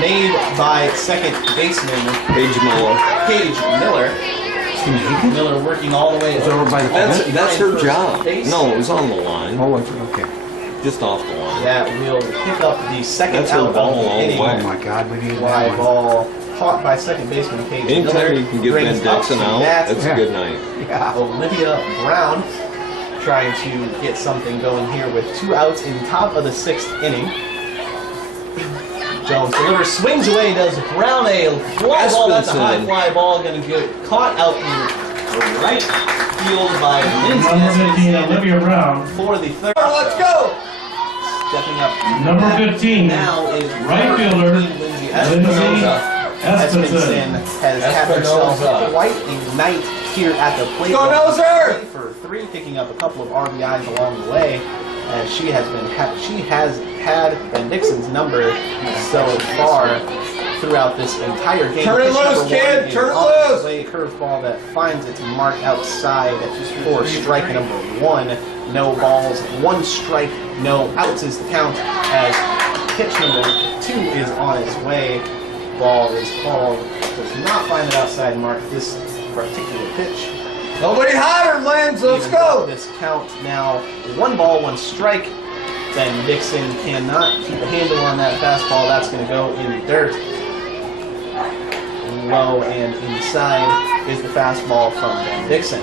made by second baseman Paige Miller. Paige Miller. Miller working all the way over by the fence? That's her first job. base. No, it was on the line. Oh, it's okay. Just off the line. That will pick up the second That's her out ball of the all the inning. way. Oh my God, we need Fly that one. ball caught by second baseman Paige Miller. Anytime you can get Ben Brings up Dixon to out, bat that's a good night. Yeah. Olivia Brown trying to get something going here with 2 outs in top of the 6th inning. Jones delivers, swings away, does Brown a fly ball. That's a high fly ball, going to get caught out in right field by Lindsay Number 15, Espenson Olivia Brown. for the 3rd. Let's go! Stepping up Number 15, now is right number fielder, 15, Lindsay Lindsay Espenson Espenson. has had herself quite a night here at the plate. Go Noser! For 3, picking up a couple of RBIs along the way. And she has had Ben Dixon's number so far throughout this entire game. Turn it Pitch loose, number kid! 1 is Turn it on loose! its way, curveball that finds its mark outside for strike number 1. No balls, 1 strike, no outs is the count as pitch number 2 is on its way. Ball is called. Does not find the outside mark this particular pitch. Nobody hotter, Lance. Let's Even go. This count now 1 ball, 1 strike. Ben Dixon cannot keep a handle on that fastball. That's going to go in the dirt. Low and inside is the fastball from Ben Dixon.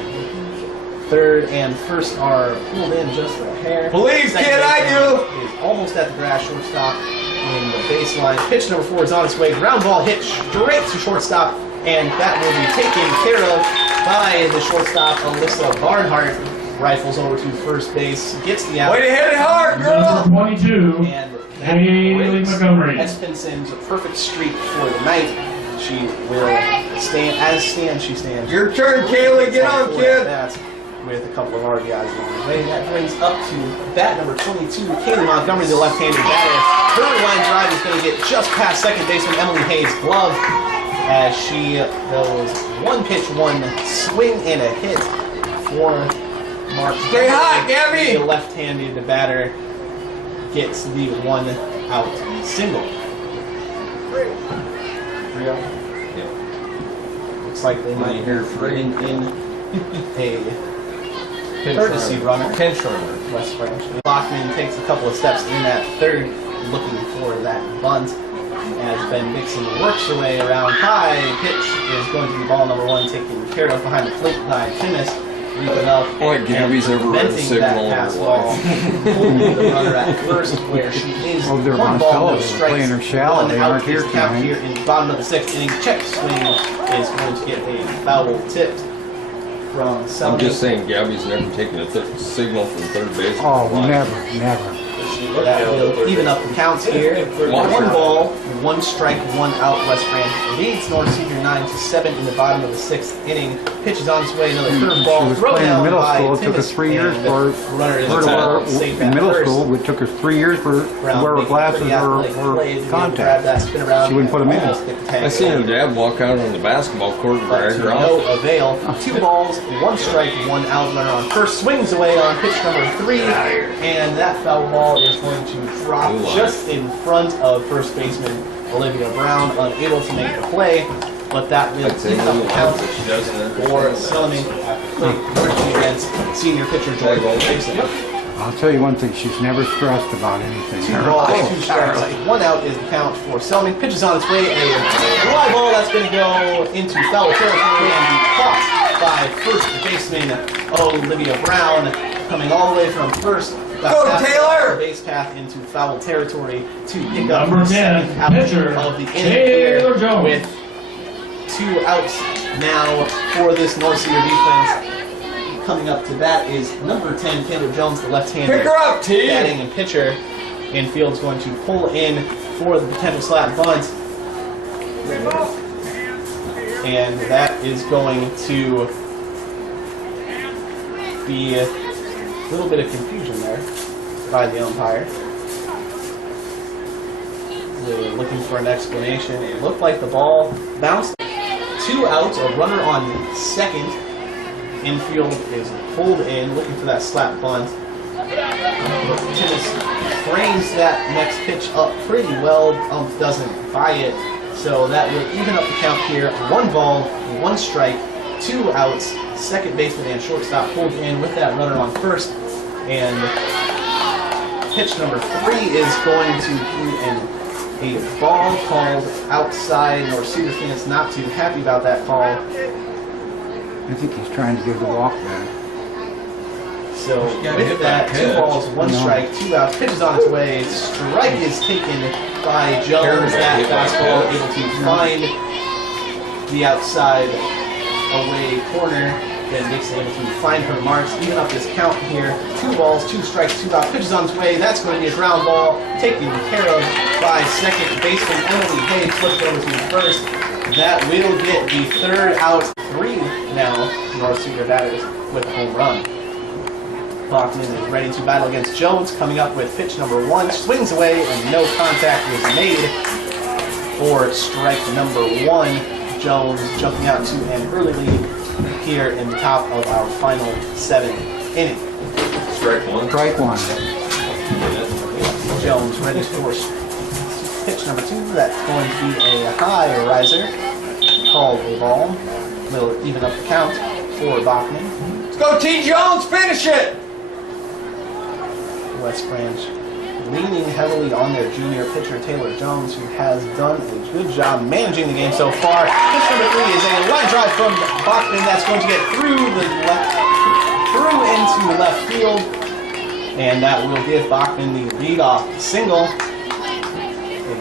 3rd and 1st are pulled in just a hair. Believe, Second kid, I baseman do. is almost at the grass. Shortstop in the baseline. Pitch number 4 is on its way. Ground ball hit straight to shortstop, and that will be taken care of by the shortstop, Alyssa Barnhart. Rifles over to first base, gets the out. Way to hit it hard, girl. Number 22, And that Haley breaks Montgomery. Espenson's perfect streak for the night. She will stand, as she stands. Your turn, Kaylee. Get on, kid. That with a couple of RBIs along the way. That brings up to bat number 22, Kaylee Montgomery, the left-handed batter. Her line drive is going to get just past second baseman Emily Hayes' glove as she goes one pitch, one swing, and a hit for Mark. Stay hot, Gabby! The left-handed batter gets the one-out single. 3-0. Looks like they might bring in a courtesy runner. Pinch runner. West Branch. Bachman takes a couple of steps in at third, looking for that bunt. As Ben Dixon works her way around high, pitch is going to be ball number one, taken care of behind the plate by Timmis. Leaping up. Boy, Gabby's ever read a signal in her life. Holding the runner at first, where she is Oh, they're one on ball, fellow. no They're strikes, playing her shallow. one They out aren't here is count tonight. here in the bottom of the sixth inning. Check swing is going to get a foul tipped from I'm Selmy. just saying, Gabby's never taken a signal from third base. Oh, never, never. That will even up the counts here. Watch One her. ball, one strike, one out. West Branch leads North Cedar 9-7 in the bottom of the sixth inning. Pitches on its way, another She curveball. was Throw playing in down middle by school. It took us Timmis, 3 years and for runner is her to wear, safe in at middle first. school. It took us 3 years for to Brown wear her making glasses pretty athletic or plays to be able to grab contacts. that spin around She wouldn't put 'em in. and almost get the tag I seen her away. dad walk out on the basketball court and But drag to her no off. avail. 2 balls, 1 strike, 1 out. Runner on first swings away on pitch number 3, and that foul ball is going to drop Ooh, just in front of first baseman Olivia Brown, unable to make the play. But that will I'd say pick up the little count but she doesn't for Selmy at the plate, working against senior pitcher Joy Gibson. I'll tell you one thing. She's never stressed about anything. 2 balls, 2 strikes, 1 out is the count for Selmy. Pitches on its way, a fly ball that's going to go into foul territory and be caught by first baseman Olivia Brown, coming all the way from first. Go, Taylor! Base path into foul territory to pick up Number the 10, second out pitcher, of the inning Taylor here Jones. with 2 outs now for this North Cedar defense. Coming up to bat is number 10, Taylor Jones, the left-hander. Pick her up, T! Batting and pitcher. Infield's going to pull in for the potential slap bunt. And that is going to be a little bit of confusion there by the umpire. They're looking for an explanation. It looked like the ball bounced. 2 outs, a runner on second. Infield is pulled in, looking for that slap bunt. Timmis frames that next pitch up pretty well. Doesn't buy it, so that will even up the count here. 1 ball, 1 strike, 2 outs. Second baseman and shortstop pulled in with that runner on first, and pitch number 3 is going to be a ball called outside. North Cedar fans not too happy about that call. I think he's trying to give the walk back. So gotta with hit that, that 2 pitch. balls, 1 No. strike, 2 outs. Pitches on its way. Strike is taken by Jones. That Hit that fastball pitch. able to find the outside away corner. Ben Dixon able to find her marks. Even up this count here. 2 balls, 2 strikes, 2 outs. Pitches on its way. That's going to be a ground ball taken care of by second baseman Emily Hayes. Flipped over to first. That will get the 3rd out. 3 now North Cedar batters with a home run. Bachman is ready to battle against Jones, coming up with pitch number 1. Swings away and no contact was made for strike number 1. Jones jumping out to an early lead here in the top of our final 7th inning. Strike 1. Strike 1. Jones ready for pitch number 2. That's going to be a high riser. Called a ball. Will even up the count for Bachman. Let's go, T. Jones! Finish it! West Branch leaning heavily on their junior pitcher Taylor Jones, who has done a good job managing the game so far. Pitch number 3 is a line drive from Bachman that's going to get through into left field, and that will give Bachman the leadoff single.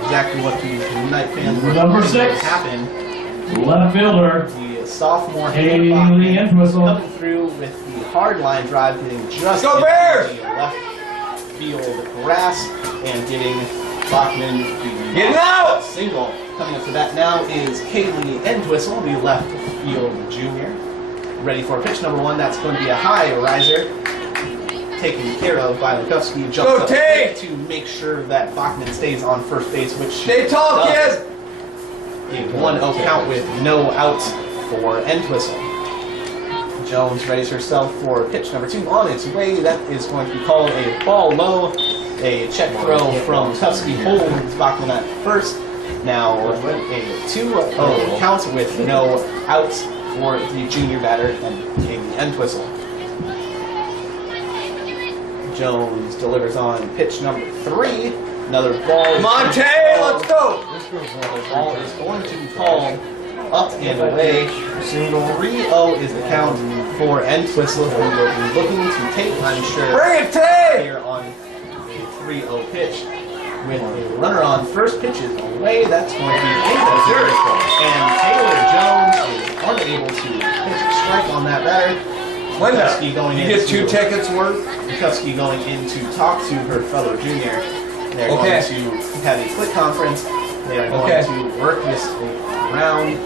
Exactly what the Unite fans were Number hoping 6. would happen. Left fielder, The sophomore Haley Bachman Entwistle. coming through with the hard line drive, getting just Go into Bears! the left field grass and getting Bachman the Getting out! single. Coming up to bat now is Kaylee Entwistle, the left field junior. ready for pitch number 1. That's going to be a high riser. Taken care of by Lukowski. Jumps up to make sure that Bachman stays on first base, which Stay tall, kid! A 1-0 count with no outs for end whistle. Jones readies herself for pitch number 2 on its way. That is going to be called a ball low. A check throw from Lukowski holds Bachman at first. Now a 2-0 count with no outs for the junior batter and the end whistle. Jones delivers on pitch number 3. Another ball. Monte, let's go! Another ball is going to be called up and away. 3-0 is the count for end whistle, who will be looking to take, I'm sure, Bring it, Tay! here on a 3-0 pitch. With a runner on first pitch is away, that's going to be in the dirt. And Taylor Jones is unable to pitch a strike on that batter. Lukowski going You get 2 tickets worth? Lukowski going in to talk to her fellow junior. They're going to have a split conference. They are going to work this around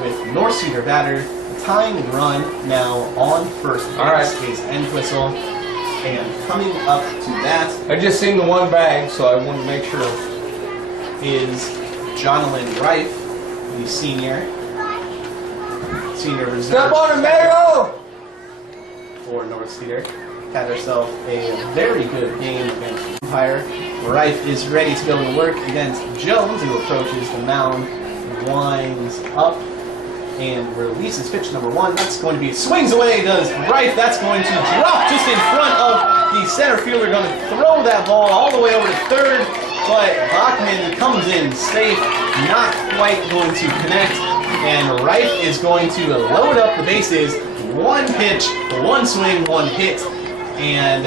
with North Cedar batter. The tying run now on first base is end whistle. And coming up to that, I just seen the 1 bag, so I want to make sure. is Jonalyn Rife, the senior reserve. Step on it, Mayo! For North Cedar. Had herself a very good game against Empire. Rife is ready to go to work against Jones, who approaches the mound, winds up, and releases pitch number 1. That's going to be, swings away, does Rife. That's going to drop just in front of the center fielder, going to throw that ball all the way over to third, but Bachman comes in safe, not quite going to connect, and Rife is going to load up the bases. 1 pitch, 1 swing, 1 hit, and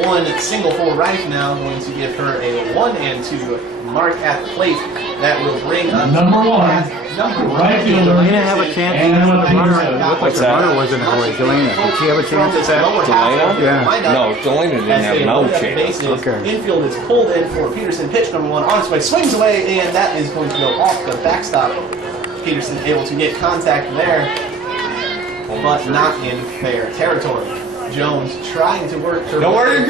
1 single for Rife now, going to give her a 1-2 mark at the plate. That will bring up Number 1. Right fielder. Delana have a chance? And The Peterson. runner, it looked like the runner wasn't away. Delana, did she have a chance at that? Delana? Yeah. No, Delana didn't have no chance. Okay. Infield is pulled in for Peterson. Pitch number 1 on its way, swings away, and that is going to go off the backstop. Peterson able to get contact there, but not in fair territory. Jones trying to work her way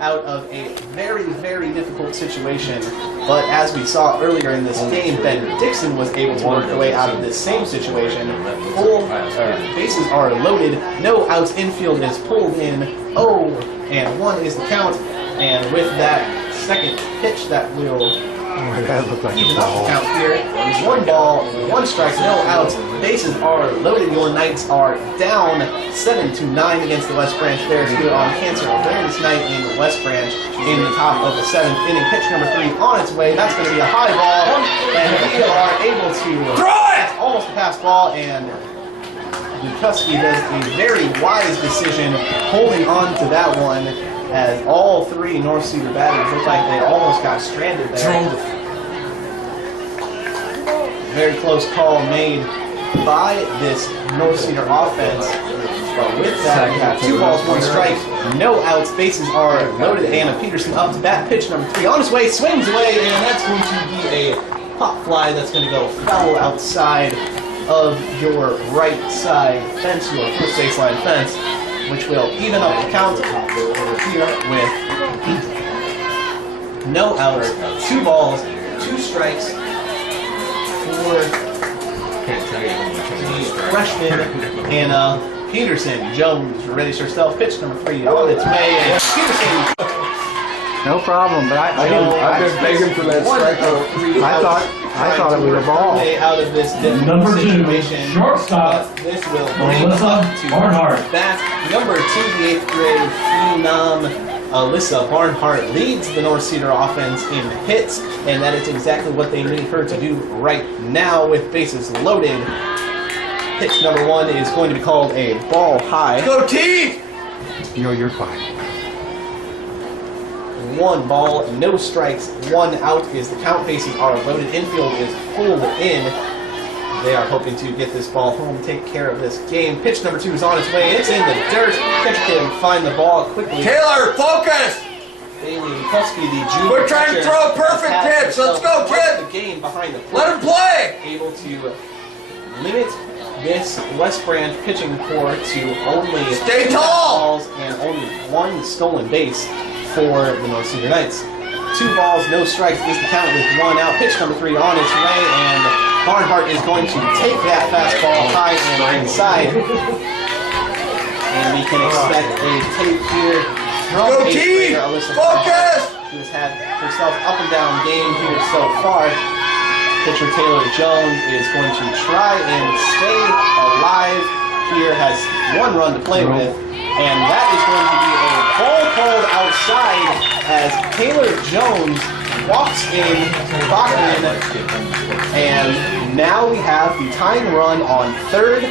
out of a very, very difficult situation. But as we saw earlier in this game, Ben Dixon was able to work her way out of this same situation. Bases are loaded, no outs, infield is pulled in, 0-1 is the count. And with that second pitch, that will That looked like even a up the ball. count here. 1 ball, 1 strike, no outs. Bases are loaded. Your Knights are down 7-9 against the West Branch Bears here on Cancer Awareness Night in West Branch in the top of the 7th inning. Pitch number 3 on its way. That's going to be a high ball, and we are able to throw it. It's almost a pass ball, and Lukowski does a very wise decision holding on to that one, as all 3 North Cedar batters look like they almost got stranded there. Very close call made by this North Cedar offense. But with that, we have 2 balls, 1 strike, no outs, bases are loaded. Anna Peterson up to bat, pitch number 3 on his way, swings away, and that's going to be a pop fly that's going to go foul outside of your right side fence, your first baseline fence, which will even up the count here with no outs, 2 balls, 2 strikes for the freshman Anna Peterson. Jones readies herself, pitch number 3 on its way, and Peterson. No problem, but I didn't. I've been begging for that strikeout. I thought it was a ball. Out of this difficult Number 2, situation. shortstop, This will bring Melissa up to Barnhart. bat number 2, the 8th grade phenom Alyssa Barnhart leads the North Cedar offense in hits, and that is exactly what they need her to do right now with bases loaded. Pitch number 1 is going to be called a ball high. Go team! You're fine. 1 ball, no strikes, 1 out is the count. Bases are loaded. Infield is pulled in. They are hoping to get this ball home, take care of this game. Pitch number 2 is on its way. It's in the dirt. Catcher can find the ball quickly. Taylor, focus! Bailey Lukowski, the junior. We're trying to pitcher, throw a perfect has pitch. Let's go, quite kid. The game behind the plate. Let him play! Able to limit this West Branch pitching core to only Stay 2 tall! balls and only 1 stolen base for the North Cedar Knights. 2 balls, no strikes is the count with 1 out. Pitch number 3 on its way, and Barnhart is going to take that fastball high and inside. And we can expect a take here from Go eighth team! grader Alyssa Focus! Barnhart, who has had herself up and down game here so far. Pitcher Taylor Jones is going to try and stay alive here, has 1 run to play with, and that is going to be a ball called outside as Taylor Jones walks in Bachman, and now we have the tying run on third,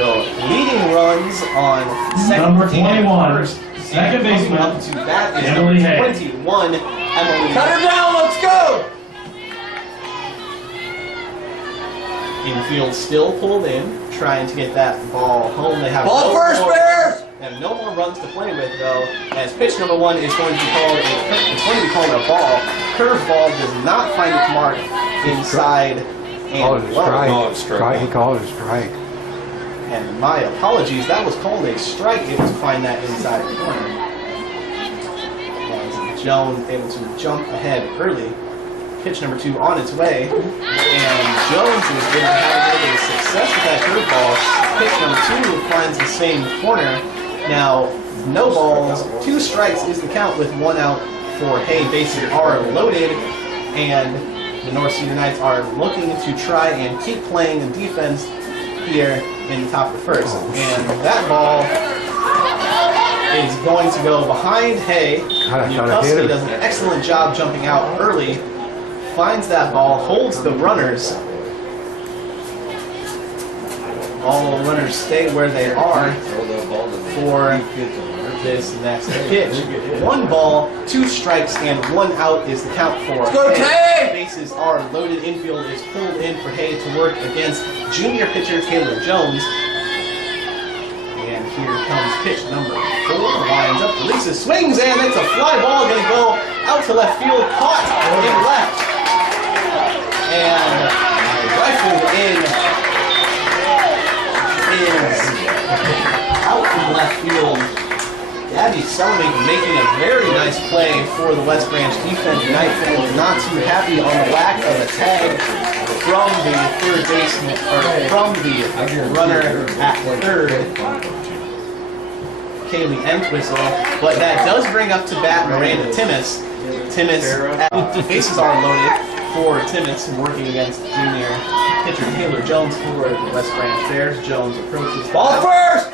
the leading runs on second Number and 21, first. second And coming baseman, up to that is Emily Hay. number 21, Emily. Cut her down, let's go! Infield still pulled in, trying to get that ball home. They have Ball no first, more, Bears! they have no more runs to play with though, as pitch number 1 is going to be called a ball. Curveball does not find its mark inside Called and it a low. strike. Oh, it's strike. He called it a strike. And my apologies, that was called a strike, able to find that inside corner. As Jones able to jump ahead early. Pitch number 2 on its way, and Jones is going to have a little bit of success with that curveball. Pitch number 2 finds the same corner. Now, no balls, 2 strikes is the count with 1 out for Hay. Bases are loaded, and the North Cedar Knights are looking to try and keep playing defense here in the top of the first. And that ball is going to go behind Hay. God, I thought I hit Newkowski her. does an excellent job jumping out early. Finds that ball, holds the runners. All the runners stay where they are for this next pitch. 1 ball, 2 strikes, and 1 out is the count for go, Hay. Tay! Bases are loaded. Infield is pulled in for Hay to work against junior pitcher Taylor Jones. And here comes pitch number 4. Lines up, releases, swings, and it's a fly ball. Going to go out to left field, caught in left. And rifled in is out from left field. Gabby Selling making a very nice play for the West Branch defense. Knight fans not too happy on the lack of a tag from the third baseman, or from the runner at third, Kaylee Entwistle. But that does bring up to bat Miranda Timmis. Bases are loaded for Timmis, working against junior pitcher Taylor Jones for the West Branch Bears. Jones approaches. Ball first!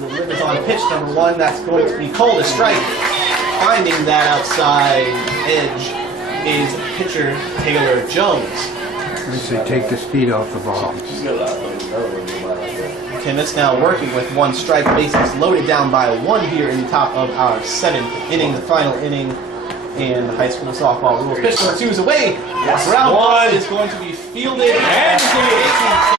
Delivers on pitch number 1. That's going to be called a strike. Finding that outside edge is pitcher Taylor Jones. I say take the speed off the ball. Timmis now working with 1 strike. Bases loaded down by 1 here in the top of our 7th inning, the final inning in high school softball rules. Pitch number 2 is away. Round 1 is going to be fielded and